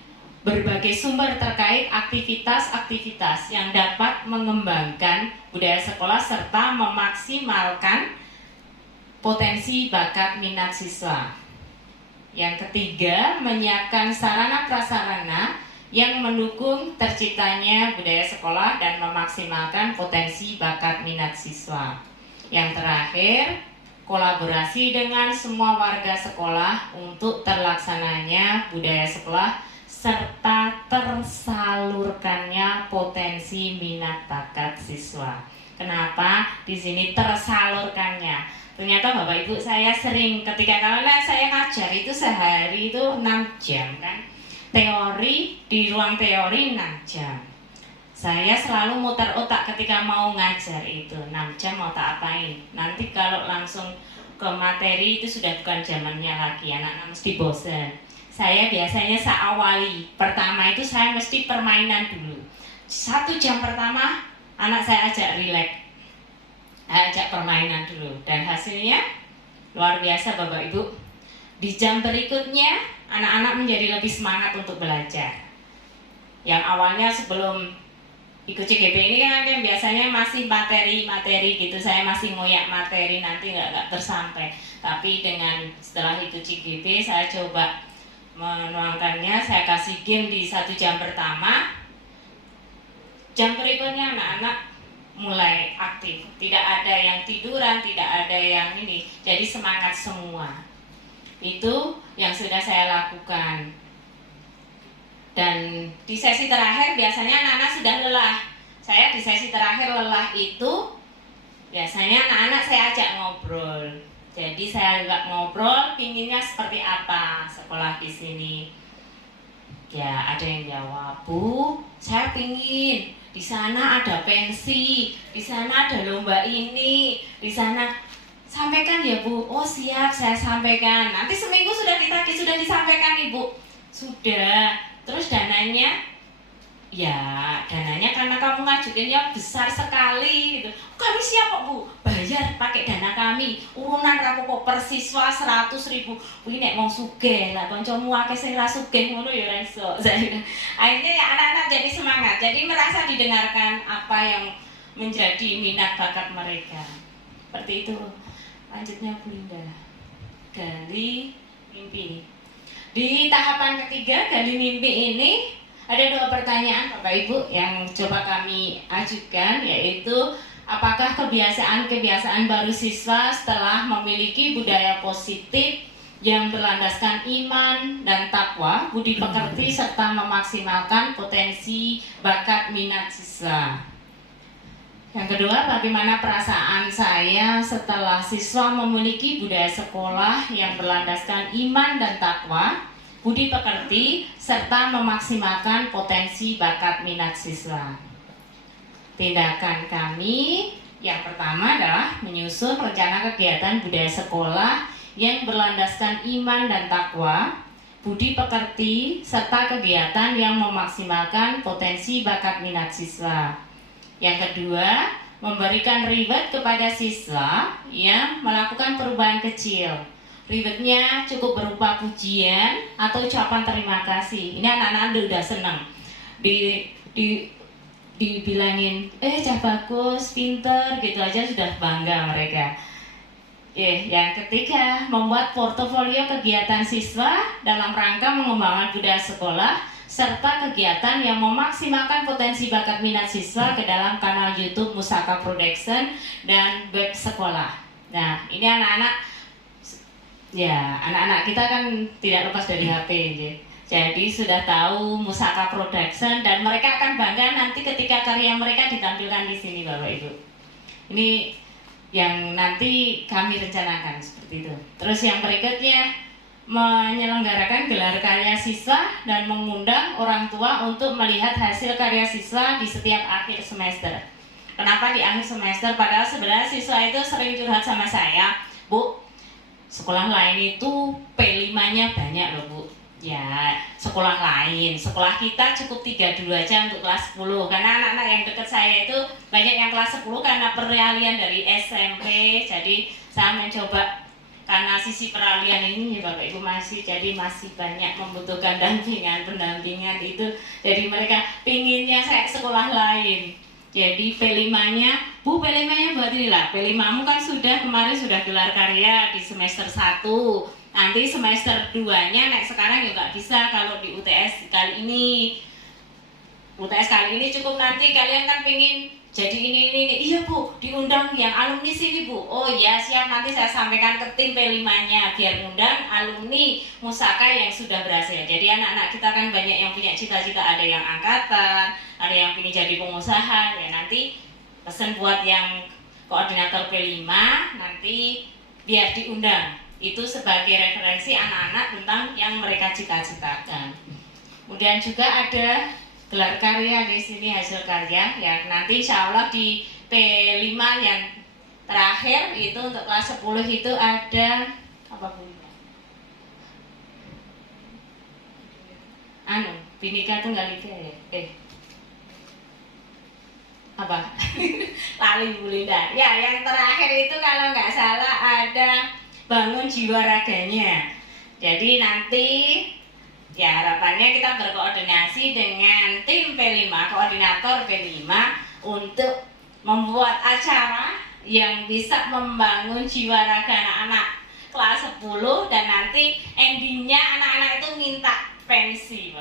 berbagai sumber terkait aktivitas-aktivitas yang dapat mengembangkan budaya sekolah serta memaksimalkan potensi bakat minat siswa. Yang ketiga, menyiapkan sarana prasarana yang mendukung terciptanya budaya sekolah dan memaksimalkan potensi bakat minat siswa. Yang terakhir, kolaborasi dengan semua warga sekolah untuk terlaksananya budaya sekolah serta tersalurkannya potensi minat bakat siswa. Kenapa di sini tersalurkannya? Ternyata Bapak Ibu saya sering ketika saya ngajar itu sehari itu 6 jam kan. Teori di ruang teori 6 jam. Saya selalu muter otak ketika mau ngajar itu 6 jam mau tak apain. Nanti kalau langsung ke materi itu sudah bukan zamannya lagi, anak-anak mesti bosan. Saya biasanya awali pertama itu saya mesti permainan dulu. 1 jam pertama anak saya ajak rileks, ajak permainan dulu, dan hasilnya luar biasa Bapak Ibu. Di jam berikutnya anak-anak menjadi lebih semangat untuk belajar. Yang awalnya sebelum ikut CGP ini kan biasanya masih materi gitu, saya masih ngoyak materi nanti nggak tersampai. Tapi dengan setelah ikut CGP saya coba menuangkannya, saya kasih game di 1 jam pertama. Jam berikutnya anak-anak mulai aktif, tidak ada yang tiduran, tidak ada yang ini, jadi semangat semua. Itu yang sudah saya lakukan. Dan di sesi terakhir biasanya anak-anak sudah lelah. Saya di sesi terakhir lelah itu biasanya anak-anak saya ajak ngobrol. Jadi saya agak ngobrol, pinginnya seperti apa sekolah di sini. Ya ada yang jawab, Bu, saya pingin di sana ada pensi, di sana ada lomba ini, di sana. Sampaikan ya Bu. Oh siap, saya sampaikan. Nanti seminggu sudah ditagih, sudah disampaikan Ibu. Sudah. Terus dananya? Ya dananya karena kamu ngajuinnya besar sekali gitu. Kami siap Bu, bayar pakai dana kami. Urunan rapopo per siswa 100.000. Wih nek mau sugih lah, kancamu akeh sing ra sugih ngono ya ora iso. Akhirnya ya anak-anak jadi semangat. Jadi merasa didengarkan apa yang menjadi minat bakat mereka. Seperti itu. Lanjutnya Bu Linda. Gali mimpi. Di tahapan ketiga gali mimpi ini Ada 2 pertanyaan Bapak Ibu yang coba kami ajukan, yaitu apakah kebiasaan-kebiasaan baru siswa setelah memiliki budaya positif yang berlandaskan iman dan takwa, budi pekerti serta memaksimalkan potensi bakat minat siswa. Yang kedua, bagaimana perasaan saya setelah siswa memiliki budaya sekolah yang berlandaskan iman dan takwa, budi pekerti, serta memaksimalkan potensi bakat minat siswa. Tindakan kami yang pertama adalah menyusun rencana kegiatan budaya sekolah yang berlandaskan iman dan takwa, budi pekerti, serta kegiatan yang memaksimalkan potensi bakat minat siswa. Yang kedua, memberikan reward kepada siswa yang melakukan perubahan kecil. Rewardnya cukup berupa pujian atau ucapan terima kasih. Ini anak-anak udah senang dibilangin, cah bagus, pinter, gitu aja sudah bangga mereka. Yang ketiga, membuat portofolio kegiatan siswa dalam rangka mengembangkan budaya sekolah serta kegiatan yang memaksimalkan potensi bakat minat siswa ke dalam kanal YouTube Musaka Production dan web sekolah. Nah, ini anak-anak kita kan tidak lepas dari HP ya. Jadi sudah tahu Musaka Production dan mereka akan bangga nanti ketika karya mereka ditampilkan di sini Bapak Ibu. Ini yang nanti kami rencanakan seperti itu. Terus yang berikutnya, menyelenggarakan gelar karya siswa dan mengundang orang tua untuk melihat hasil karya siswa di setiap akhir semester. Kenapa di akhir semester? Padahal sebenarnya siswa itu sering curhat sama saya, Bu, sekolah lain itu P5-nya banyak loh Bu. Ya, sekolah lain, sekolah kita cukup 32 aja untuk kelas 10. Karena anak-anak yang dekat saya itu banyak yang kelas 10 karena peralihan dari SMP. Jadi saya mencoba, karena sisi peralihan ini ya Bapak Ibu masih banyak membutuhkan pendampingan itu. Jadi mereka pinginnya saya sekolah lain. Jadi P5-nya, Bu P5-nya buat inilah. P5-mu kan kemarin sudah gelar karya di semester 1. Nanti semester 2-nya sekarang juga nggak bisa kalau di UTS kali ini. UTS kali ini cukup nanti kalian kan pengen jadi ini. Iya Bu, diundang yang alumni sini Bu. Oh iya siap, nanti saya sampaikan ke tim P5-nya biar undang alumni Musaka yang sudah berhasil. Jadi anak-anak kita kan banyak yang punya cita-cita, ada yang angkatan, ada yang ingin jadi pengusaha. Ya nanti pesan buat yang koordinator P5 nanti biar diundang. Itu sebagai referensi anak-anak tentang yang mereka cita-citakan. Kemudian juga ada gelar karya di sini, hasil karya ya. Nanti insya Allah di P5 yang terakhir itu untuk kelas 10 itu ada apa Bu? Bhinneka Tunggal Ika ya? Apa? Lali Bu Linda. Ya, yang terakhir itu kalau nggak salah ada bangun jiwa raganya. Jadi nanti ya harapannya kita berkoordinasi dengan tim P5, koordinator P5 untuk membuat acara yang bisa membangun jiwa raga anak-anak kelas 10 dan nanti endingnya anak-anak itu minta pensi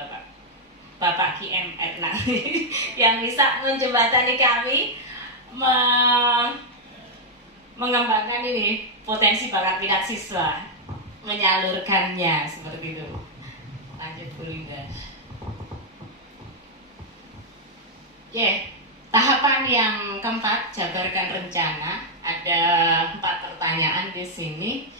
Bapak GMR nanti yang bisa menjembatani kami mengembangkan ini potensi bakat minat siswa, menyalurkannya seperti itu. Lanjut Bu Linda. Tahapan yang keempat, jabarkan rencana. Ada 4 pertanyaan di sini.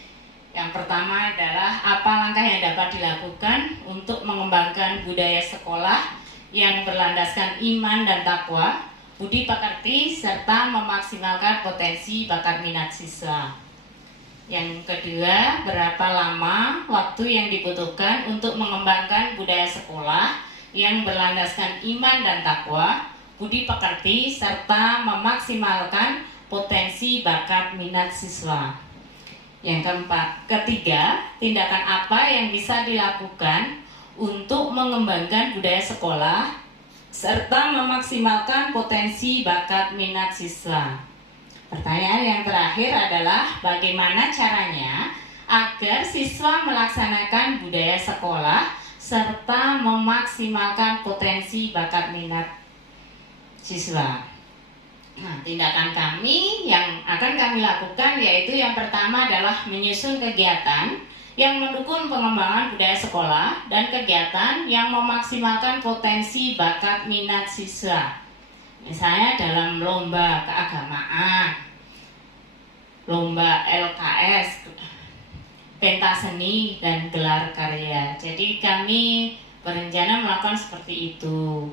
Yang pertama adalah apa langkah yang dapat dilakukan untuk mengembangkan budaya sekolah yang berlandaskan iman dan takwa, budi pekerti, serta memaksimalkan potensi bakat minat siswa. Yang kedua, berapa lama waktu yang dibutuhkan untuk mengembangkan budaya sekolah yang berlandaskan iman dan takwa, budi pekerti, serta memaksimalkan potensi bakat minat siswa. Yang ketiga, tindakan apa yang bisa dilakukan untuk mengembangkan budaya sekolah serta memaksimalkan potensi bakat minat siswa. Pertanyaan yang terakhir adalah bagaimana caranya agar siswa melaksanakan budaya sekolah serta memaksimalkan potensi bakat minat siswa. Nah, tindakan kami yang akan kami lakukan yaitu yang pertama adalah menyusun kegiatan yang mendukung pengembangan budaya sekolah dan kegiatan yang memaksimalkan potensi bakat minat siswa. Misalnya dalam lomba keagamaan, lomba LKS, pentas seni, dan gelar karya. Jadi kami berencana melakukan seperti itu.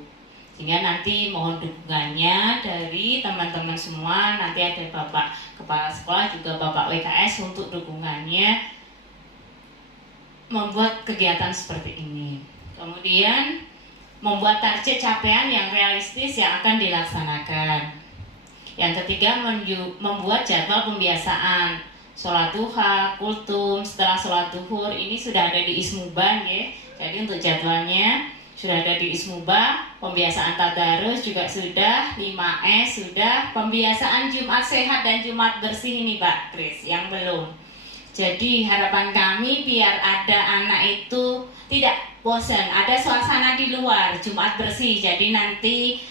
Sehingga nanti mohon dukungannya dari teman-teman semua. Nanti ada Bapak Kepala Sekolah juga Bapak WKS untuk dukungannya membuat kegiatan seperti ini. Kemudian membuat target capaian yang realistis yang akan dilaksanakan. Yang ketiga, membuat jadwal pembiasaan sholat duha, kultum, setelah sholat duhur. Ini sudah ada di Ismuban ya. Jadi untuk jadwalnya sudah ada di Ismuba. Pembiasaan tadarus juga sudah, 5S sudah. Pembiasaan Jumat sehat dan Jumat bersih ini Pak Kris yang belum. Jadi harapan kami biar ada anak itu tidak bosan, ada suasana di luar Jumat bersih. Jadi nanti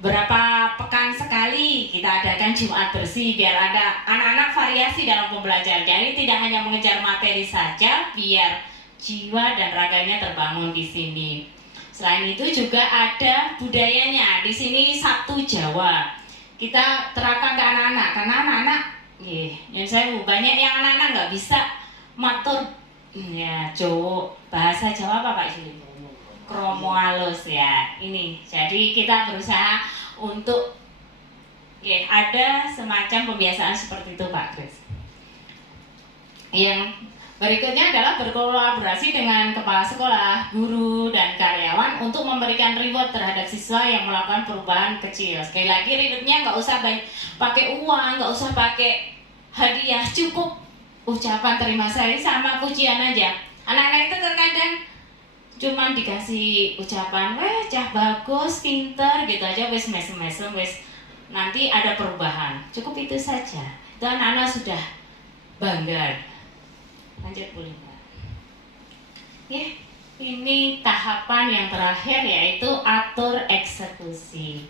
berapa pekan sekali kita adakan Jumat bersih biar ada anak-anak variasi dalam pembelajaran. Jadi tidak hanya mengejar materi saja, biar jiwa dan raganya terbangun di sini. Selain itu juga ada budayanya. Di sini Sabtu Jawa. Kita terapkan ke anak-anak karena anak-anak yang saya banyak yang anak-anak nggak bisa matur ya Jawa, bahasa Jawa apa Pak Juli? Kromo halus ya ini. Jadi kita berusaha untuk ada semacam pembiasaan seperti itu Pak Kris. Yang berikutnya adalah berkolaborasi dengan kepala sekolah, guru, dan karyawan untuk memberikan reward terhadap siswa yang melakukan perubahan kecil. Sekali lagi rewardnya nggak usah pakai uang, nggak usah pakai hadiah, cukup ucapan terima kasih sama pujian aja. Anak-anak itu terkadang cuman dikasih ucapan, weh cah bagus, pinter gitu aja, wes mesem-mesem, wes nanti ada perubahan. Cukup itu saja. Itu anak-anak sudah bangga. Lanjut boleh Mbak. Ini tahapan yang terakhir yaitu atur eksekusi.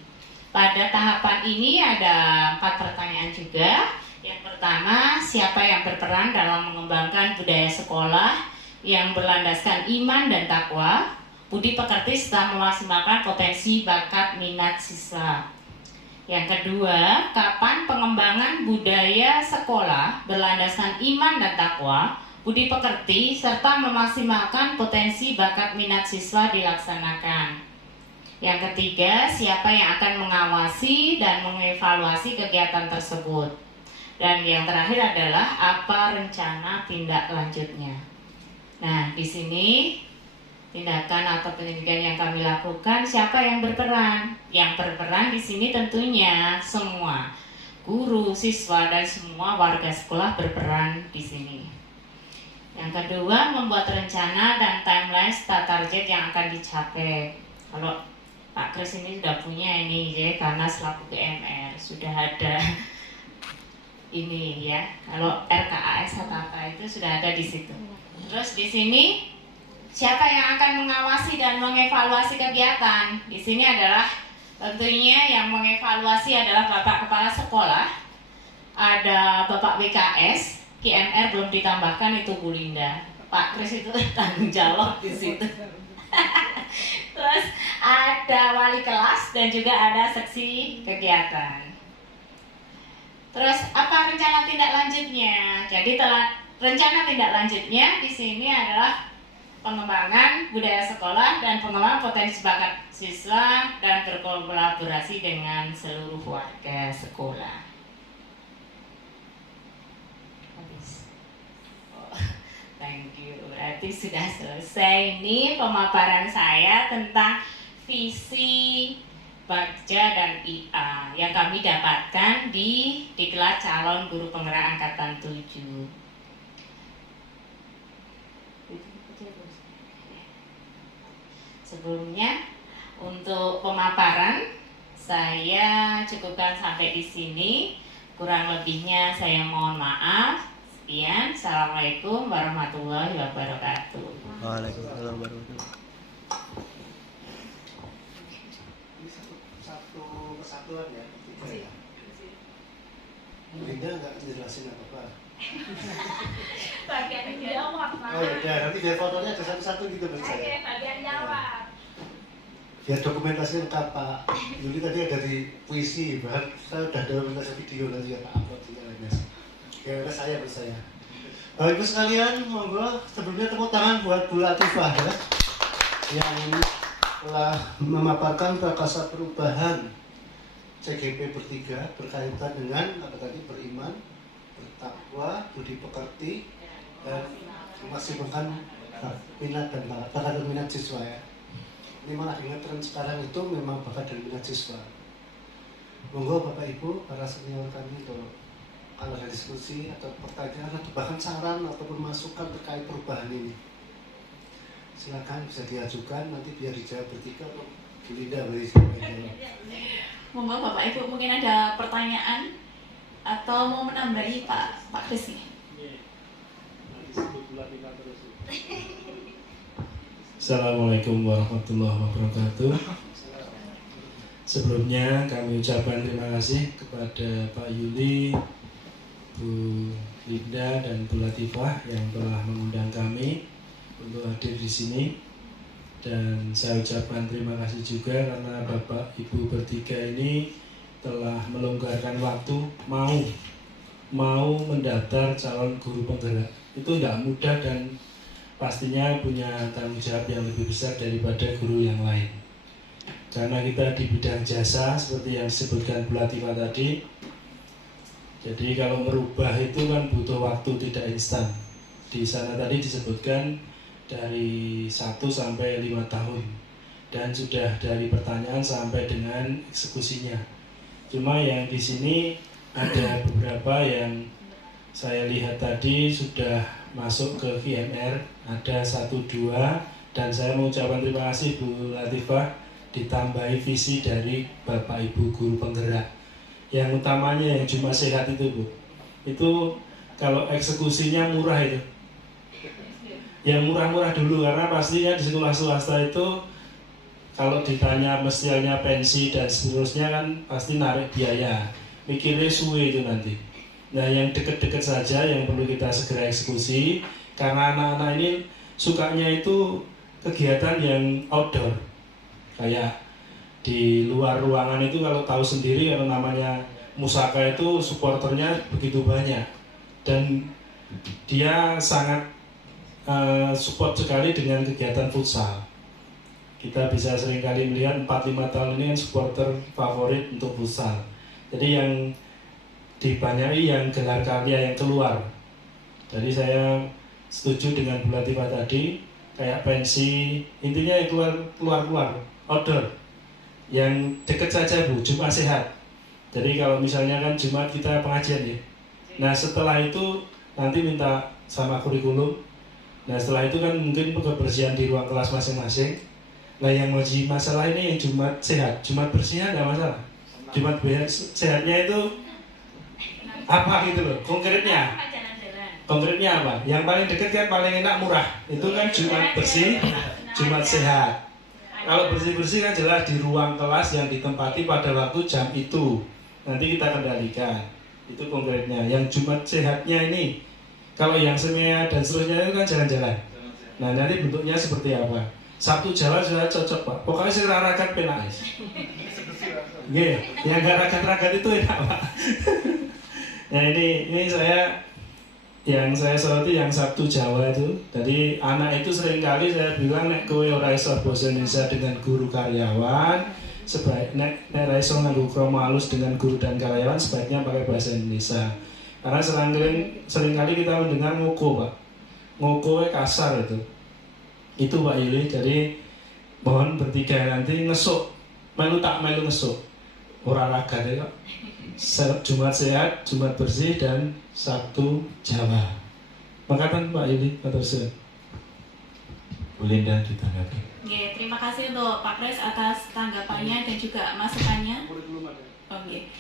Pada tahapan ini ada 4 pertanyaan juga. Yang pertama, siapa yang berperan dalam mengembangkan budaya sekolah yang berlandaskan iman dan takwa, budi pekerti serta memaksimalkan potensi bakat minat siswa. Yang kedua, kapan pengembangan budaya sekolah berlandaskan iman dan takwa, budi pekerti, serta memaksimalkan potensi bakat minat siswa dilaksanakan. Yang ketiga, siapa yang akan mengawasi dan mengevaluasi kegiatan tersebut. Dan yang terakhir adalah apa rencana tindak lanjutnya. Nah, di sini tindakan atau pendidikan yang kami lakukan, siapa yang berperan? Yang berperan di sini tentunya semua guru, siswa, dan semua warga sekolah berperan di sini. Yang kedua, membuat rencana dan timeline serta target yang akan dicapai. Kalau Pak Kris ini sudah punya ini ya, karena selaku PMR sudah ada ini ya. Kalau RKAS atau apa itu sudah ada di situ. Terus di sini siapa yang akan mengawasi dan mengevaluasi kegiatan? Di sini adalah tentunya yang mengevaluasi adalah Bapak Kepala Sekolah, ada Bapak WKS, KMR belum ditambahkan itu Bu Linda. Pak Kris itu tanggung jawab di situ. Terus ada wali kelas dan juga ada seksi kegiatan. Terus apa rencana tindak lanjutnya? Jadi rencana tindak lanjutnya di sini adalah pengembangan budaya sekolah dan pengembangan potensi bakat siswa dan berkolaborasi dengan seluruh warga sekolah. Habis. Thank you. Berarti sudah selesai ini pemaparan saya tentang visi Bagja dan IA yang kami dapatkan di Diklat Calon Guru Penggerak Angkatan 7. Sebelumnya untuk pemaparan saya cukupkan sampai di sini. Kurang lebihnya saya mohon maaf. Sekian. Salam. Wassalamualaikum warahmatullahi wabarakatuh. Waalaikumsalam warahmatullahi wabarakatuh. Ini satu kesatuan ya, tiga ya. Linda nggak jelasin apa-apa. Bagian jawab, Pak. Oh ya, nanti biar fotonya ada satu-satu gitu menurut Oke, saya. bagian jawab. Biar dokumentasi lengkap Pak Yuli tadi ada di puisi, bahkan saya udah dokumentasi video nanti ya Pak upload di LMS. Kira-kira saya bersaya. Bapak Ibu sekalian, monggo sebelumnya tepuk tangan buat Bu Latifah ya, yang telah memaparkan prakasa perubahan CGP bertiga berkaitan dengan apa tadi, beriman, bertakwa, budi pekerti, dan memaksimalkan minat dan bakat dan minat siswa ya. Ini malah ingat tren sekarang itu memang bakat dan minat siswa. Monggo Bapak Ibu, para senior kami untuk kalau ada diskusi atau pertanyaan atau bahkan saran ataupun masukan terkait perubahan ini, silakan bisa diajukan, nanti biar dijawab bertiga atau Bu Linda beri jawaban. Monggo Bapak Ibu mungkin ada pertanyaan atau mau menambahi Pak Kris nih. Assalamualaikum warahmatullahi wabarakatuh. Sebelumnya kami ucapkan terima kasih kepada Pak Yuli, Bu Linda dan Bu Latifah yang telah mengundang kami untuk hadir di sini. Dan saya ucapkan terima kasih juga karena Bapak Ibu bertiga ini telah melonggarkan waktu mau mendaftar calon guru penggerak. Itu tidak mudah dan pastinya punya tanggung jawab yang lebih besar daripada guru yang lain. Karena kita di bidang jasa seperti yang disebutkan Bu Latifah tadi, jadi kalau merubah itu kan butuh waktu, tidak instan. Di sana tadi disebutkan dari 1 sampai 5 tahun dan sudah dari pertanyaan sampai dengan eksekusinya. Cuma yang di sini ada beberapa yang saya lihat tadi sudah masuk ke VMR, ada 1-2, dan saya mengucapkan terima kasih Bu Latifah ditambahi visi dari Bapak Ibu guru penggerak. Yang utamanya yang cuma sehat itu Bu, itu kalau eksekusinya murah itu, yang murah-murah dulu, karena pastinya di sekolah swasta itu kalau ditanya mestinya pensi dan seterusnya kan pasti narik biaya, mikirnya suwe itu nanti. Nah yang deket-deket saja yang perlu kita segera eksekusi, karena anak-anak ini sukanya itu kegiatan yang outdoor, kayak di luar ruangan itu kalau tahu sendiri kalau namanya musaka itu supporternya begitu banyak dan dia sangat support sekali dengan kegiatan futsal. Kita bisa seringkali melihat 4-5 tahun ini kan supporter favorit untuk futsal. Jadi yang dibanyai yang gelar karya yang keluar. Jadi saya setuju dengan Bu Latifah tadi, kayak pensi, intinya yang keluar outdoor. Yang dekat saja Bu, Jumat sehat. Jadi kalau misalnya kan Jumat kita pengajian ya. Nah setelah itu nanti minta sama kurikulum. Nah setelah itu kan mungkin kebersihan di ruang kelas masing-masing. Nah yang wajib masalah ini yang Jumat sehat, Jumat bersihnya nggak masalah. Jumat sehatnya itu apa gitu loh, konkretnya apa? Yang paling dekat kan paling enak murah, itu kan Jumat bersih, Jumat sehat. Kalau bersih-bersih kan jelas di ruang kelas yang ditempati pada waktu jam itu. Nanti kita kendalikan. Itu konkretnya. Yang Jumat sehatnya ini, kalau yang semea dan seterusnya itu kan jalan-jalan. Nah nanti bentuknya seperti apa? Sabtu Jawa sudah cocok Pak. Pokoknya saya ragat penak. Yang gak ragat-ragat itu enak Pak. Nah ini yang saya soroti yang Sabtu Jawa itu. Jadi anak itu seringkali saya bilang nek kowe ora iso basa Indonesia dengan guru karyawan, sebaik nek ora iso nganggo krama halus dengan guru dan karyawan, sebaiknya pakai bahasa Indonesia. Karena seringkali kita mendengar ngoko Pak. Ngoko kasar itu. Itu Pak Yuli. Jadi mohon bertiga nanti ngesuk, melu ngesuk. Ora ragat ya kok. Jumat sehat, Jumat bersih, dan Sabtu Jawa. Makatan Pak Yuli, matur suwun. Bu Linda ditanggapi. Oke, terima kasih untuk Pak Kris atas tanggapannya dan juga masukannya. Oke.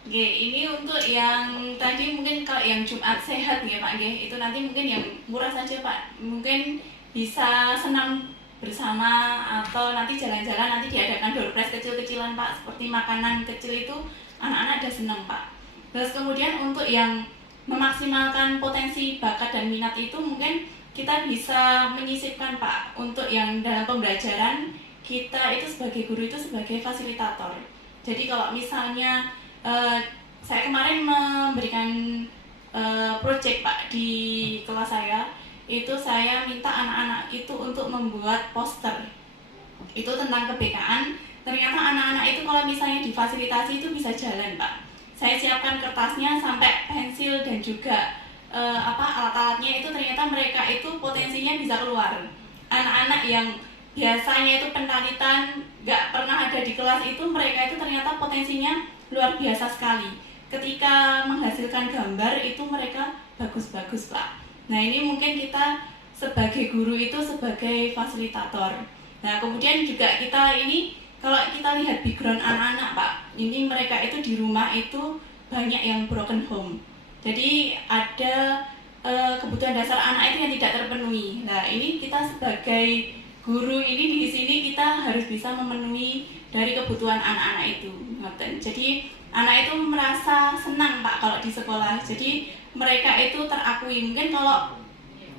Oke, ini untuk yang tadi mungkin kalau yang Jumat sehat ya Pak, itu nanti mungkin yang murah saja Pak, mungkin bisa senam bersama atau nanti jalan-jalan, nanti diadakan door prize kecil-kecilan Pak, seperti makanan kecil itu anak-anak ada senang Pak. Terus kemudian untuk yang memaksimalkan potensi bakat dan minat itu mungkin kita bisa menyisipkan Pak, untuk yang dalam pembelajaran kita itu sebagai guru itu sebagai fasilitator. Jadi kalau misalnya saya kemarin memberikan project Pak di kelas saya, itu saya minta anak-anak itu untuk membuat poster itu tentang kebekaan. Ternyata anak-anak itu kalau misalnya difasilitasi itu bisa jalan Pak. Saya siapkan kertasnya sampai pensil dan juga alat-alatnya, itu ternyata mereka itu potensinya bisa keluar. Anak-anak yang biasanya itu pentalitan nggak pernah ada di kelas itu, mereka itu ternyata potensinya luar biasa sekali. Ketika menghasilkan gambar itu mereka bagus-bagus Pak. Nah ini mungkin kita sebagai guru itu sebagai fasilitator. Nah kemudian juga kita ini kalau kita lihat background anak-anak Pak, ini mereka itu di rumah itu banyak yang broken home. Jadi ada kebutuhan dasar anak itu yang tidak terpenuhi. Nah ini kita sebagai guru ini di sini kita harus bisa memenuhi dari kebutuhan anak-anak itu. Jadi anak itu merasa senang Pak kalau di sekolah. Jadi mereka itu terakui. Mungkin kalau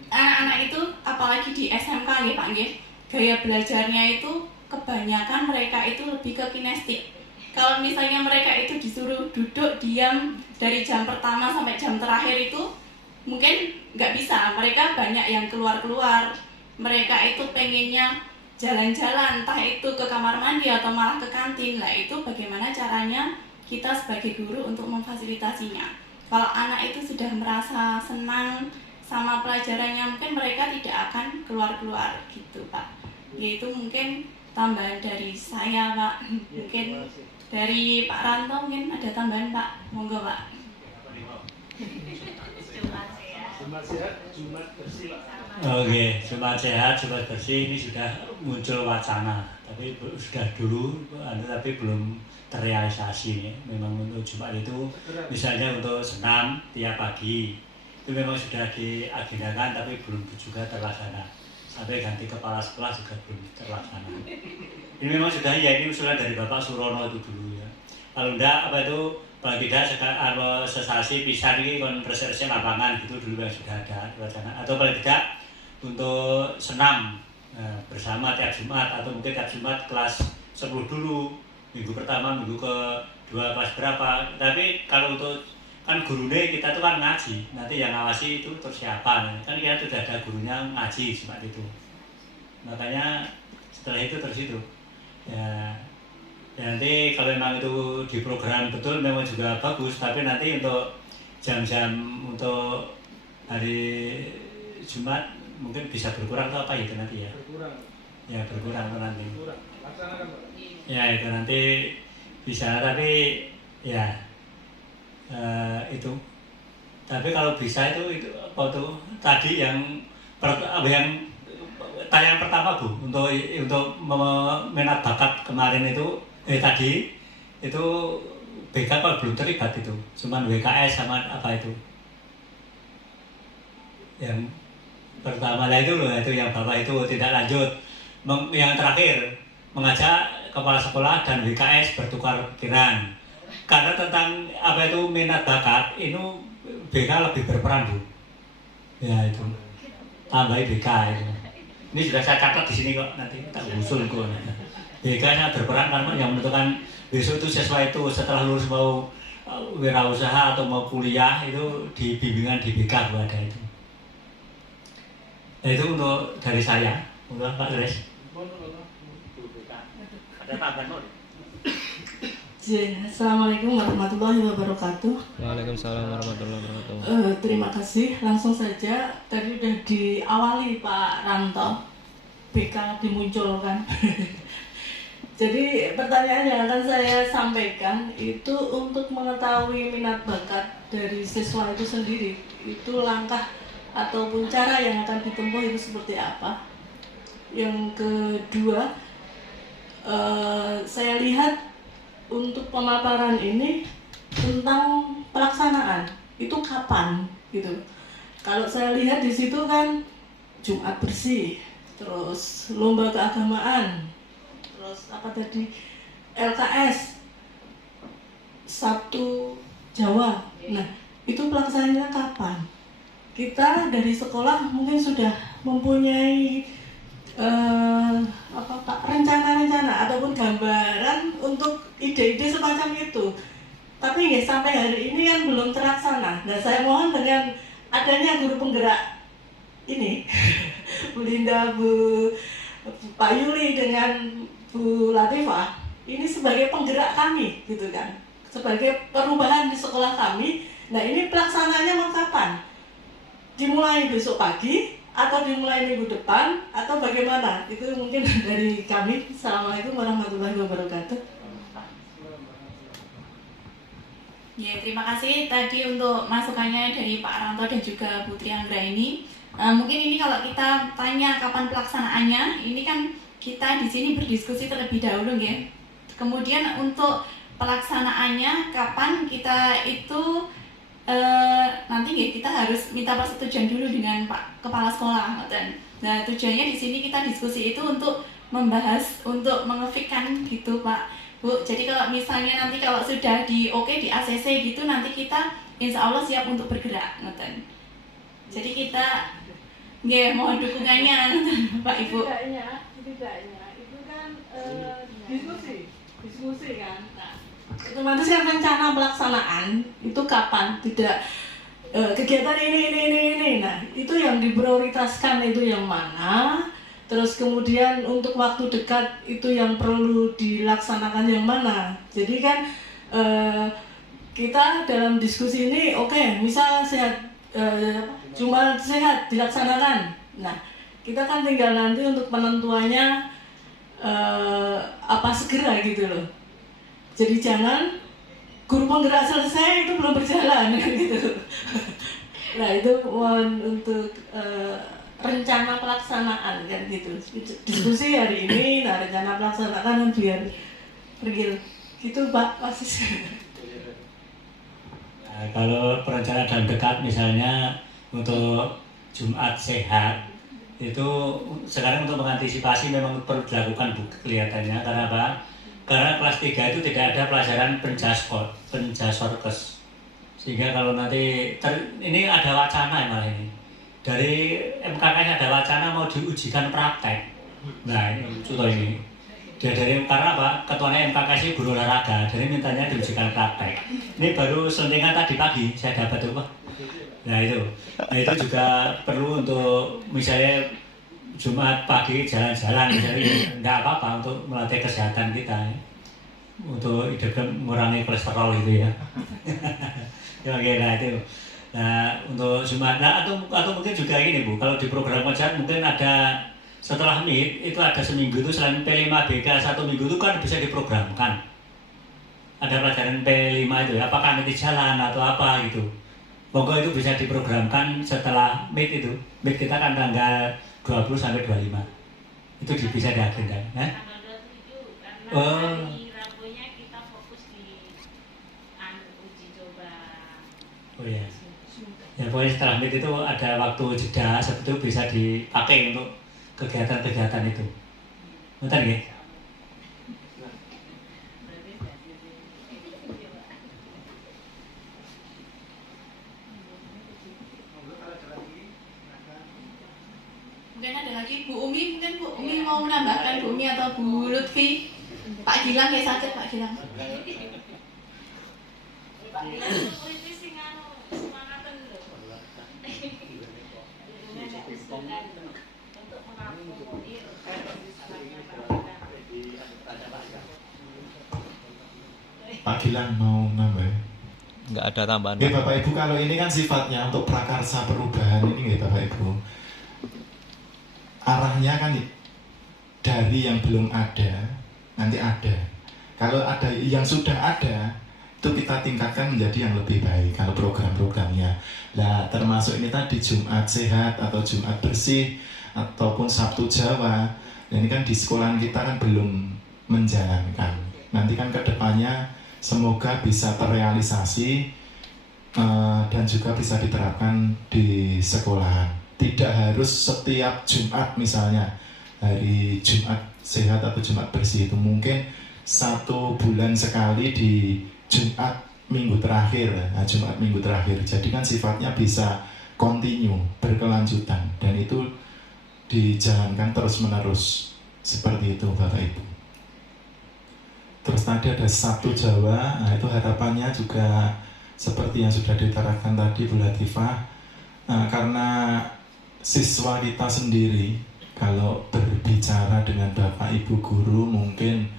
anak-anak itu apalagi di SMK ya Pak nggih, gaya belajarnya itu kebanyakan mereka itu lebih ke kinestik. Kalau misalnya mereka itu disuruh duduk diam dari jam pertama sampai jam terakhir itu mungkin nggak bisa. Mereka banyak yang keluar-keluar. Mereka itu pengennya jalan-jalan, entah itu ke kamar mandi atau malah ke kantin. Lah itu bagaimana caranya kita sebagai guru untuk memfasilitasinya. Kalau anak itu sudah merasa senang sama pelajarannya, mungkin mereka tidak akan keluar-keluar gitu Pak. Yaitu mungkin tambahan dari saya Pak. Mungkin dari Pak Ranto mungkin ada tambahan Pak. Monggo Pak. Jumat sehat, Jumat bersih Pak. Oke, Jumat sehat, Jumat bersih ini sudah muncul wacana, tapi sudah dulu, tapi belum terrealisasi. Memang untuk Jumat itu, misalnya untuk senam tiap pagi, itu memang sudah diagendakan, tapi belum juga terlaksana. Sampai ganti kepala sekolah juga belum terlaksana. Ini memang sudah, ya ini usulan dari Bapak Surono itu dulu ya. Kalau enggak, apa itu, kalau tidak sesasi pisan ini kon reserse lapangan gitu dulu yang sudah ada wacana. Atau paling tidak untuk senam bersama tiap Jumat, atau mungkin tiap Jumat kelas 10 dulu, minggu pertama, minggu kedua kelas berapa. Tapi kalau untuk kan gurunya kita tuh kan ngaji, nanti yang ngawasi itu persiapan. Kan kita sudah ada gurunya ngaji Jumat itu. Makanya setelah itu terus itu ya nanti kalau memang itu diprogram betul memang juga bagus, tapi nanti untuk jam-jam untuk hari Jumat mungkin bisa berkurang atau apa itu nanti ya? Berkurang. Ya berkurang nanti. Berkurang. Laksanakan Pak. Ya itu nanti bisa, tapi ya itu. Tapi kalau bisa itu apa tuh tadi yang tayang pertama Bu untuk minat bakat kemarin itu tadi itu BK kalau belum terlibat itu, cuman WKS sama apa itu yang pertama lah itu loh, itu yang Bapak itu tidak lanjut. Yang terakhir mengajak kepala sekolah dan WKS bertukar pikiran karena tentang apa itu minat bakat itu BK lebih berperan Bu ya, itu tambahin BK itu. Ini sudah saya catat di sini kok, nanti tak usul kok. BK-nya berperan karena yang menentukan besok itu siswa itu setelah lulus mau wirausaha atau mau kuliah itu di bimbingan di BK Bu ada itu. Nah itu untuk dari saya, untuk Pak Gres. Ada tambahan? Assalamualaikum warahmatullahi wabarakatuh. Waalaikumsalam warahmatullahi wabarakatuh. Terima kasih. Langsung saja, tadi sudah diawali Pak Ranto, BK dimunculkan. Jadi pertanyaan yang akan saya sampaikan itu untuk mengetahui minat bakat dari siswa itu sendiri, itu langkah ataupun cara yang akan ditempuh itu seperti apa. Yang kedua, saya lihat untuk pemaparan ini tentang pelaksanaan itu kapan gitu. Kalau saya lihat di situ kan Jumat bersih, terus lomba keagamaan, terus apa tadi LKS, Sabtu Jawa. Nah, itu pelaksanaannya kapan? Kita dari sekolah mungkin sudah mempunyai rencana-rencana ataupun gambaran untuk ide-ide semacam itu. Tapi ya, sampai hari ini kan belum terlaksana. Nah, saya mohon dengan adanya guru penggerak ini, Bu Linda, Pak Yuli dengan Bu Latifah, ini sebagai penggerak kami, gitu kan, sebagai perubahan di sekolah kami. Nah, ini pelaksanaannya mau kapan? Dimulai besok pagi atau dimulai minggu depan atau bagaimana? Itu mungkin dari kami. Assalamualaikum warahmatullahi wabarakatuh. Ya, terima kasih tadi untuk masukannya dari Pak Ranto dan juga Putri Anggra ini. Mungkin ini kalau kita tanya kapan pelaksanaannya, ini kan kita di sini berdiskusi terlebih dahulu ya. Kemudian untuk pelaksanaannya kapan kita itu nanti ya kita harus minta persetujuan dulu dengan Pak Kepala Sekolah. Nah, tujuannya di sini kita diskusi itu untuk membahas, untuk mengefikkan gitu Pak, Bu. Jadi kalau misalnya nanti kalau sudah di di ACC gitu, nanti kita insya Allah siap untuk bergerak. Jadi kita mohon dukungannya Pak Ibu. Tidaknya itu kan diskusi kan. Nah, otomatis kan rencana pelaksanaan itu kapan? Tidak kegiatan ini. Nah, itu yang diprioritaskan itu yang mana? Terus kemudian untuk waktu dekat itu yang perlu dilaksanakan yang mana? Jadi kan kita dalam diskusi ini misal sehat Jumat sehat dilaksanakan. Nah, kita kan tinggal nanti untuk penentuannya apa segera gitu loh. Jadi jangan guru penggerak selesai itu belum berjalan gitu. Nah, itu untuk rencana pelaksanaan kan gitu. Diskusi hari ini, nah rencana pelaksanaan biar pergi gitu Pak Wasis. Nah, kalau perencanaan dekat misalnya untuk Jumat sehat itu sekarang untuk mengantisipasi memang perlu dilakukan kelihatannya. Karena apa? Karena kelas 3 itu tidak ada pelajaran penjasorkes. Sehingga kalau nanti ini ada wacana malah ini dari MKK ada wacana mau diujikan praktek. Nah, ini contoh ini dia dari karena apa? Ketuanya MKK sih guru olahraga, jadi mintanya diujikan praktek. Ini baru selentingan tadi pagi saya dapat tuh Pak. Nah itu juga perlu untuk misalnya Jumat pagi jalan-jalan misalnya, nggak apa-apa untuk melatih kesehatan kita ya. Untuk mengurangi kolesterol gitu ya. Ya, oke, nah itu. Nah untuk Jumat, atau mungkin juga ini Bu, kalau di program pengajar mungkin ada setelah MIT itu ada seminggu itu selain P5BK 1 minggu itu kan bisa diprogramkan. Ada pelajaran P5 itu ya, apakah nanti jalan atau apa gitu. Monggo itu bisa diprogramkan setelah MIT itu. MIT kita kan tanggal 20 sampai 25. Itu bisa diagendakan, ya? Tanggal 27 karena hari Rabunya kita fokus di uji coba. Oh iya. Ya pokoknya setelah MIT itu ada waktu jeda, seperti itu bisa dipakai untuk kegiatan-kegiatan itu. Bentar ya. Mungkin ada lagi Bu Umi, mungkin Bu Umi mau menambahkan, Bu Umi atau Bu Lutfi. Pak Gilang ya sakit Pak Gilang. Pak Gilang itu sing semangaten lho. Untuk mengakomodir Pak Gilang mau nambah? Nggak ada tambahan. Oke Bapak Ibu, kalau ini kan sifatnya untuk prakarsa perubahan ini ya Bapak Ibu. Arahnya kan dari yang belum ada nanti ada. Kalau ada yang sudah ada itu kita tingkatkan menjadi yang lebih baik kalau program-programnya. Nah termasuk ini tadi Jumat sehat atau Jumat bersih ataupun Sabtu Jawa. Dan ini kan di sekolahan kita kan belum menjalankan. Nanti kan kedepannya Semoga bisa terrealisasi dan juga bisa diterapkan di sekolahan. Tidak harus setiap Jumat misalnya, hari Jumat sehat atau Jumat bersih, itu mungkin 1 bulan sekali di Jumat minggu terakhir. Nah, Jumat minggu terakhir, jadi kan sifatnya bisa continue, berkelanjutan, dan itu dijalankan terus menerus seperti itu Bapak Ibu. Terus tadi ada Sabtu Jawa, nah itu harapannya juga seperti yang sudah diterangkan tadi Bu Latifah, karena siswa kita sendiri kalau berbicara dengan Bapak Ibu guru mungkin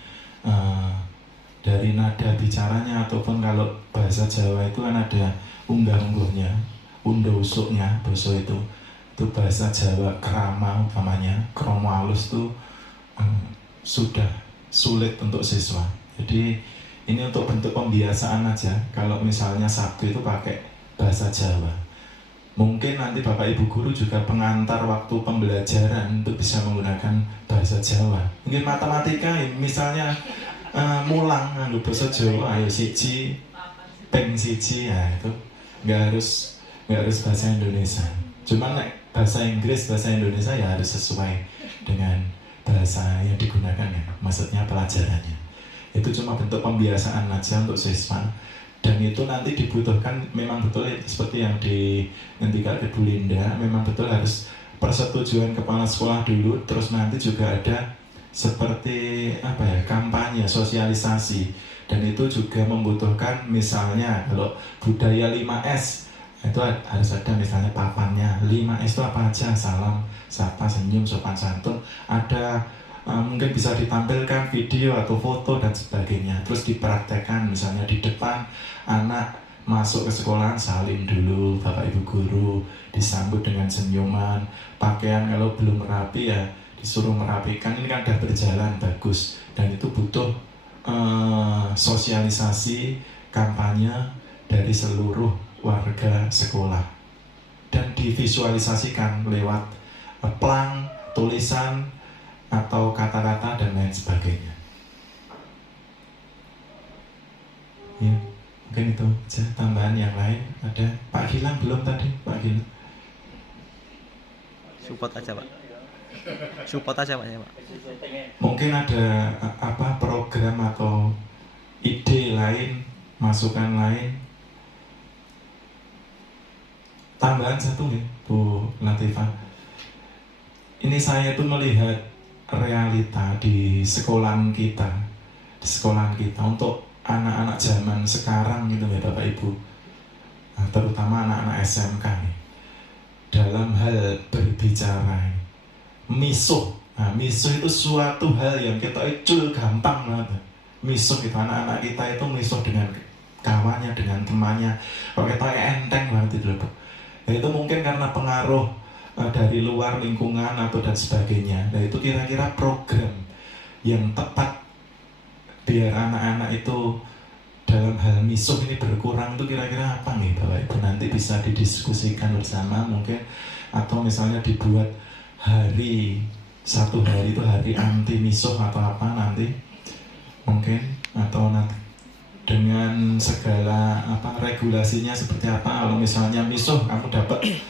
dari nada bicaranya ataupun kalau bahasa Jawa itu kan ada unggah-ungguhnya, undo usuknya, boso itu bahasa Jawa krama umpamanya, kromo halus itu sudah sulit untuk siswa. Jadi ini untuk bentuk pembiasaan aja. Kalau misalnya Sabtu itu pakai bahasa Jawa, mungkin nanti Bapak Ibu guru juga pengantar waktu pembelajaran itu bisa menggunakan bahasa Jawa. Mungkin matematika misalnya mulang nganggo bahasa Jawa, ayo siji peng siji, ya itu nggak harus bahasa Indonesia. Cuma bahasa Inggris, bahasa Indonesia ya harus sesuai dengan bahasa yang digunakan ya, maksudnya pelajarannya. Itu cuma bentuk pembiasaan aja untuk siswa, dan itu nanti dibutuhkan memang betul seperti yang dihentikan Bu Linda, memang betul harus persetujuan kepala sekolah dulu, terus nanti juga ada seperti kampanye sosialisasi, dan itu juga membutuhkan misalnya kalau budaya 5S itu harus ada misalnya papannya. 5S itu apa aja, salam, sapa, senyum, sopan santun, ada mungkin bisa ditampilkan video atau foto dan sebagainya, terus dipraktekkan misalnya di depan anak masuk ke sekolahan, salim dulu Bapak Ibu guru, disambut dengan senyuman, pakaian kalau belum rapi ya disuruh merapikan. Ini kan sudah berjalan bagus, dan itu butuh sosialisasi kampanye dari seluruh warga sekolah, dan divisualisasikan lewat plang, tulisan atau kata-kata dan lain sebagainya. Ya, mungkin itu aja. Tambahan yang lain ada Pak Gilang belum tadi, Pak Gilang. Support aja Pak. Support aja Pak ya Pak. Mungkin ada program atau ide lain, masukan lain. Tambahan satu ya Bu Latifah. Ini saya itu melihat realita di sekolahan kita untuk anak-anak zaman sekarang gitu ya Bapak Ibu, terutama anak-anak SMK nih, dalam hal berbicara misuh. Misuh itu suatu hal yang kita icul gampang banget. Misuh itu anak-anak kita itu misuh dengan kawannya, dengan temannya, kalau kita enteng banget itu loh. Itu mungkin karena pengaruh dari luar lingkungan atau dan sebagainya. Nah itu kira-kira program yang tepat biar anak-anak itu dalam hal misuh ini berkurang itu kira-kira apa nih Bapak Ibu? Nanti bisa didiskusikan bersama mungkin, atau misalnya dibuat satu hari itu hari anti misuh atau apa nanti mungkin, atau nanti dengan segala regulasinya seperti apa. Kalau misalnya misuh kamu dapat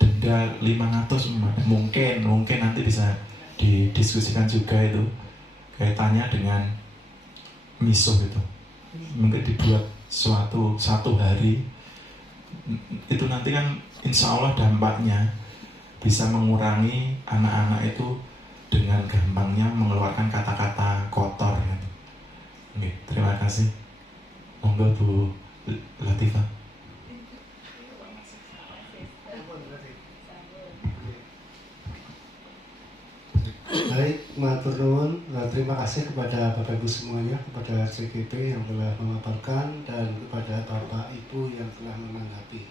denda 500 mungkin nanti bisa didiskusikan juga itu kaitannya dengan misuh itu. Mungkin dibuat satu hari itu nanti kan insya Allah dampaknya bisa mengurangi anak-anak itu dengan gampangnya mengeluarkan kata-kata kotor gitu. Oke, terima kasih. Monggo Bu Latifah. Baik, matur nuwun. Terima kasih kepada Bapak Ibu semuanya, kepada CGP yang telah memaparkan, dan kepada Bapak Ibu yang telah menanggapi.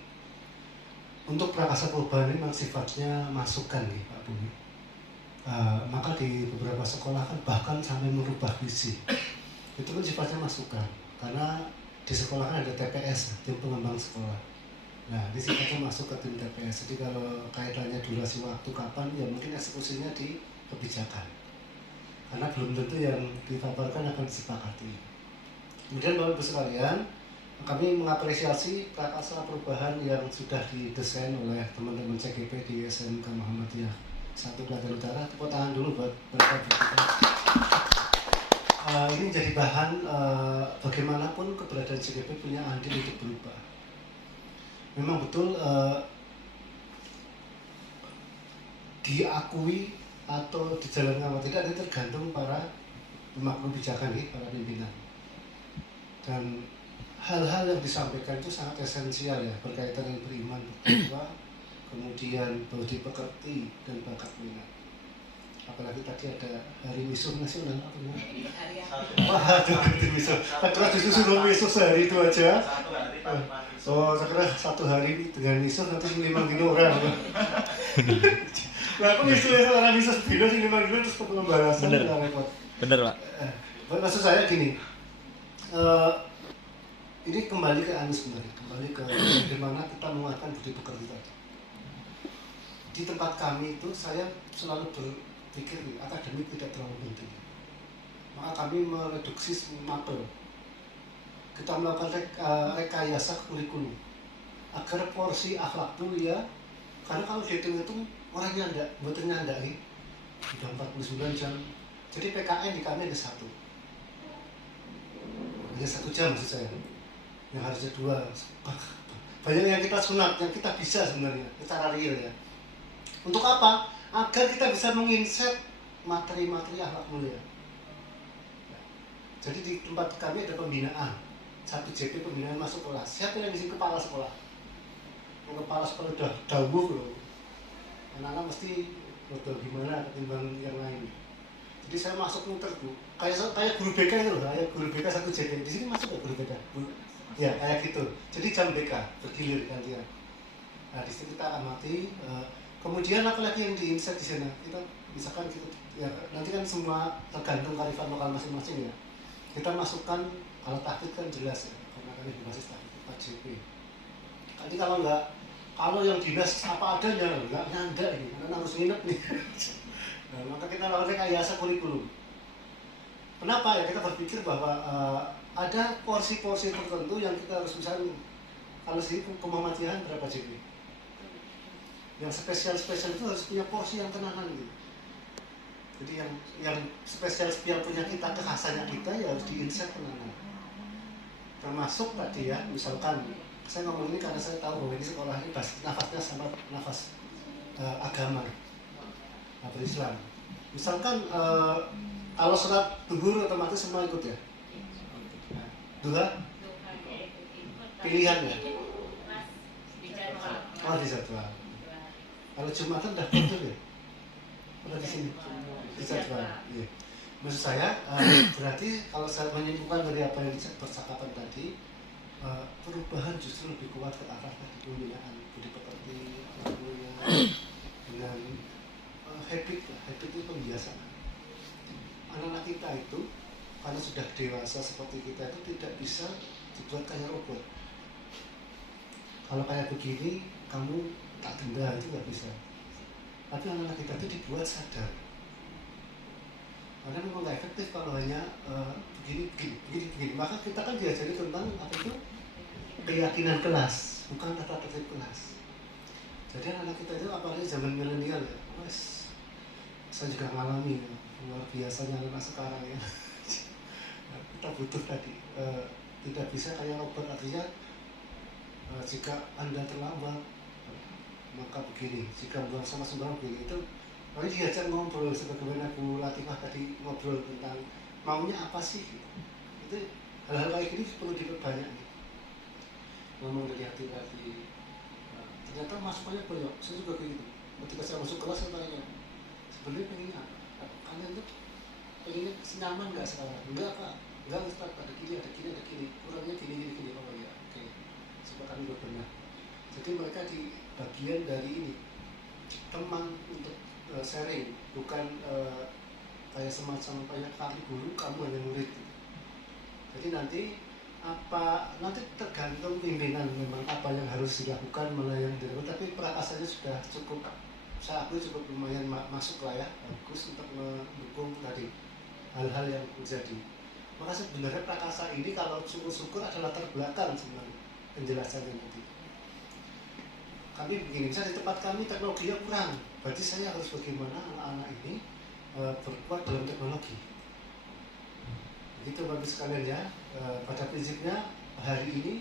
Untuk Prakasa Perubahan ini memang sifatnya masukan nih Pak Bumi. Maka di beberapa sekolah kan bahkan sampai merubah visi. Itu kan sifatnya masukan, karena di sekolah kan ada TPS, tim pengembang sekolah. Nah, ini sifatnya masuk ke tim TPS. Jadi kalau kaitannya durasi waktu kapan, ya mungkin eksekusinya di kebijakan, karena belum tentu yang dipaparkan akan disepakati. Kemudian Bapak Ibu sekalian, kami mengapresiasi prakarsa perubahan yang sudah didesain oleh teman-teman CGP di SMK Muhammadiyah 1 Klaten Utara. Tepuk tangan dulu buat mereka kita. Ini menjadi bahan bagaimanapun keberadaan CGP punya andil untuk berubah. Memang betul diakui atau dijalankan atau tidak, itu tergantung para pemangku kebijakan, para pimpinan. Dan hal-hal yang disampaikan itu sangat esensial ya, berkaitan dengan beriman, bertakwa, kemudian budi pekerti dan bakat minat. Apalagi tadi ada hari misuh nasional, apa namanya? Wah, hari misuh. Tak kira disuruh misuh sehari itu aja. Oh, saya kira 1 hari dengan misuh nanti 5 kilo orang. Nah, aku misuh orang misuh sedina 5 kilo terus ke pembalasan. Bener Pak. Maksud saya gini, ini kembali ke Anies kembali ke bagaimana kita menguatkan budi pekerti tadi. Di tempat kami itu saya selalu berpikir akademik tidak terlalu penting. Maka kami mereduksi mapel. Kita melakukan rekayasa kurikulum agar porsi akhlak mulia, karena kalau dihitung-hitung orangnya enggak, buatnya enggak nih, sudah 49 jam. Jadi PKN di kami ada 1. Hanya 1 jam maksud saya. Yang harusnya 2. Banyak yang kita sunat, yang kita bisa sebenarnya secara real ya. Untuk apa? Agar kita bisa menginset materi-materi akhlak mulia. Jadi di tempat kami ada pembinaan, 1 JP pembinaan masuk kelas. Siapa yang isi kepala sekolah? Yang kepala sekolah udah dawuh loh. Anak-anak mesti udah gimana ketimbang yang lain. Jadi saya masuk muter Bu. Kayak guru BK itu loh, kayak guru BK 1 JP. Di sini masuk gak guru BK? Ya kayak gitu. Jadi jam BK bergilir gantian. Nah di situ kita amati. Kemudian apalagi yang diinset di sana? Kita misalkan kita ya nanti kan semua tergantung kearifan lokal masing-masing ya. Kita masukkan kalau tahfidz kan jelas ya, karena kami berbasis tahfidz 4 JP. Nanti kalau yang dinas apa adanya nggak nyanda ini, karena harus nginep nih. Nah, maka kita lakukan rekayasa kurikulum. Kenapa ya? Kita berpikir bahwa ada porsi-porsi tertentu yang kita harus bisa. Kalau sih Muhammadiyah berapa JP? Yang spesial-spesial itu harus punya porsi yang tenanan gitu. Jadi yang spesial punya kita, kekhasannya kita ya harus diinset tenanan. Termasuk tadi ya, misalkan saya ngomong ini karena saya tahu bahwa ini sekolah ini nafasnya sama nafas agama, berislam. Misalkan kalau sholat duhur otomatis semua ikut ya. Duha pilihan ya. Oh di jadwal. Kalau Jumatan udah betul ya. Udah di sini. Di jadwal. Iya. Maksud saya berarti kalau saya menyimpulkan dari apa yang percakapan tadi, perubahan justru lebih kuat ke arah pembinaan budi pekerti, dengan habit itu pembiasaan. Anak-anak kita itu karena sudah dewasa seperti kita itu tidak bisa dibuat kayak robot. Kalau kayak begini kamu tak denda itu nggak bisa. Tapi anak-anak kita itu dibuat sadar. Karena memang nggak efektif kalau hanya begini. Maka kita kan diajari tentang apa itu keyakinan kelas, bukan tata tertib kelas. Jadi anak kita itu apalagi zaman milenial ya, wes, saya juga mengalami ya, luar biasanya anak sekarang ya. Kita butuh tadi, tidak bisa kayak robot, artinya jika Anda terlambat maka begini, jika buang sama sembarang begini. Itu mari diajak ngobrol sebagaimana Bu Latifah tadi ngobrol tentang maunya apa sih. Itu hal-hal kayak gini perlu diperbanyak nih. Ngomong dari hati-hati. Ternyata masukannya banyak. Saya juga kayak gitu. Ketika saya masuk kelas saya tanya, sebenarnya pengennya apa? Kalian tuh pengennya senyaman nggak sekarang? Enggak Pak. Enggak Ustaz, ada gini. Kurangnya gini. Oh ya, oke. Supaya kami berbenah. Jadi mereka di bagian dari ini teman untuk sharing, bukan kayak semacam kayak kami guru, kamu hanya murid. Jadi nanti tergantung pimpinan memang apa yang harus dilakukan, mana yang dilakukan. Tapi perasanya sudah cukup, saya akui cukup lumayan masuk lah ya, bagus untuk mendukung tadi hal-hal yang terjadi. Maka sebenarnya prakasa ini kalau syukur-syukur ada latar belakang sebenarnya penjelasannya nanti. Kami begini, misalnya di tempat kami teknologinya kurang, berarti saya harus bagaimana anak-anak ini berkuat dalam teknologi. Begitu Bapak sekalian ya. Pada prinsipnya hari ini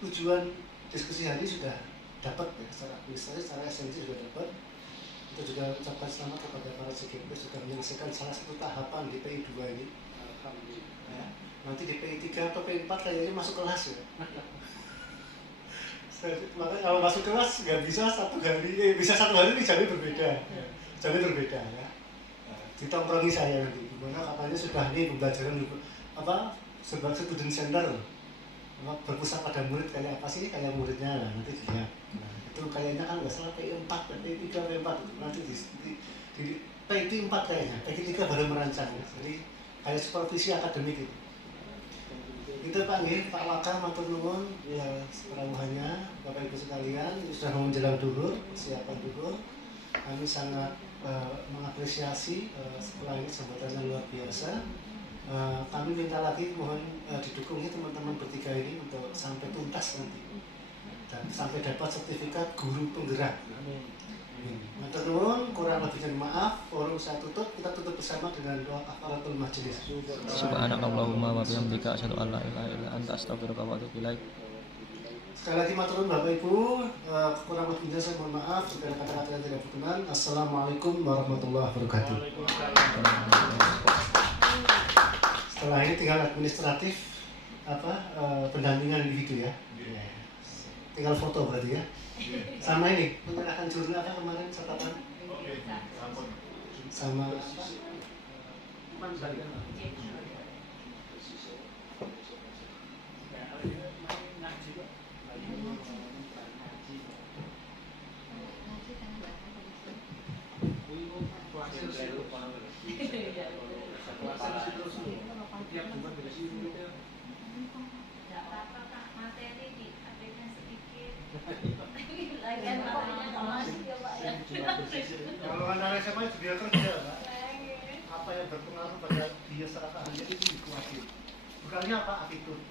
tujuan diskusi hari sudah dapat ya, secara misalnya secara esensi sudah dapat. Kita juga ucapkan selamat kepada para CGP sudah menyelesaikan salah satu tahapan di PI 2 ini. Ya. Nanti di PI 3 atau PI 4 kayaknya masuk kelas ya. Makanya kalau masuk kelas nggak bisa satu hari dijamin berbeda, ya. Ditongkrongi saya nanti, gimana katanya sudah nih pembelajaran apa sebagai student center, berpusat pada murid kayak apa sih kayak muridnya lah, nanti dilihat. Nah, itu kayaknya kan nggak salah PI 4, PI 3, PI 4 nanti di PI 4 kayaknya, PI 3 baru merancang, ya. Jadi kayak supervisi akademik itu. Itu Pak nggih, Pak Waka matur nuwun ya seperawuhannya Bapak Ibu sekalian sudah mau menjelang duhur, persiapan duhur. Kami sangat mengapresiasi setelah ini sambutannya luar biasa. Kami minta lagi mohon didukung teman-teman bertiga ini untuk sampai tuntas nanti dan sampai dapat sertifikat guru penggerak. Matur nuwun, kurang lebihnya maaf. Forum saya tutup, kita tutup bersama dengan doa kafaratul majelis. Subhanakallahumma wa bihamdika asyhadu an la ilaha illa anta astaghfiruka wa atubu ilaik. Sekali lagi matur nuwun Bapak Ibu, kurang lebihnya saya mohon maaf jika ada kata-kata yang tidak berkenan. Assalamualaikum warahmatullahi wabarakatuh. Setelah ini tinggal administratif pendampingan individu ya. Tinggal foto berarti ya. Sama ini menyerahkan jurnal apa kemarin catatan sama kalau anak SMA itu dia kerja, Pak. Apa yang berpengaruh pada dia secara keahlian itu dikuatin. Bukannya apa attitude.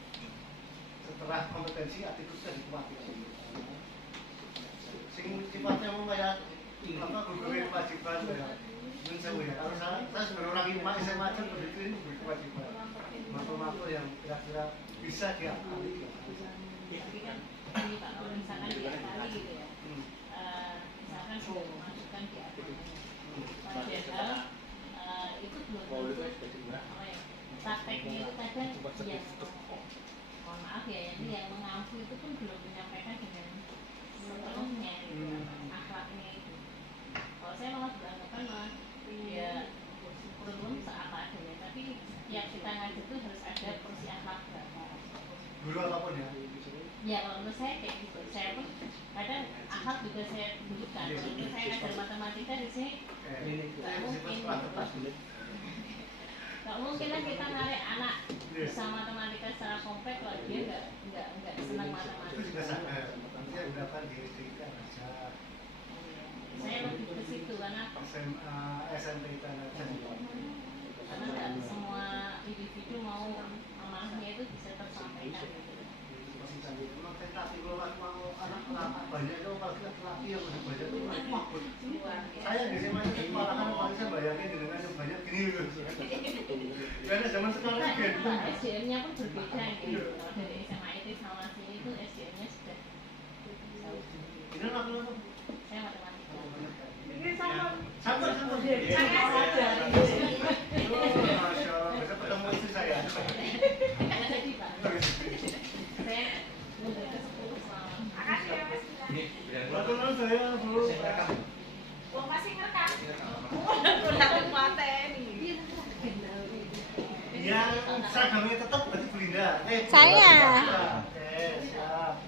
Setelah kompetensi attitude-nya dikuatin. Sing sifatnya mau kayak gugur kewajiban ya. Ini saya kalau saya sebenarnya orang SMA aja begitu ini berkewajiban. Makhluk-makhluk yang kira-kira bisa dia ambil. Tapi kan ini Pak, kalau misalkan dia kali gitu ya, misalkan sudah memasukkan di agamanya, padahal itu belum tentu apa ya, prakteknya itu kadang yang mohon maaf ya, yang mengaku itu pun belum menyampaikan dengan sepenuhnya gitu, akhlaknya itu. Kalau saya malah beranggapan malah ya belum seapa adanya, tapi yang kita ngajar itu harus ada porsi akhlak guru apapun ya. Ya kalau menurut saya kayak gitu, saya pun kadang akhlak juga saya butuhkan. Kalau menurut saya ngajar matematika di sini nggak mungkin lah kita narik anak bisa matematika secara kompleks kalau dia nggak senang matematika. Itu juga sama. Nanti yang dapat dirikan aja. Saya lebih ke situ karena SMA, SMP itu aja. Karena nggak semua individu mau amalahnya itu bisa tersampaikan gitu. Memang tentatif kalau mau anak banyak itu kalau laki yang banyak itu makbul. Saya di SMA itu malahan paling saya bayangin dengan yang banyak gini loh. Karena zaman sekarang gitu. SDM-nya pun berbeda gitu. Kalau dari SMA itu sama sini itu SDM-nya sudah jauh. Ini apa? Saya matematika. Ini sama. Sama. Saya sadar. Masya Allah, bisa ketemu istri saya. Jadi Pak, saya udah ke 10 selama. Makasih ya Mas. Betul saya Bu. Wong masih ngerekam. Udah mateni. Yang seragamnya tetap berarti Belinda. Saya. Oke, siap.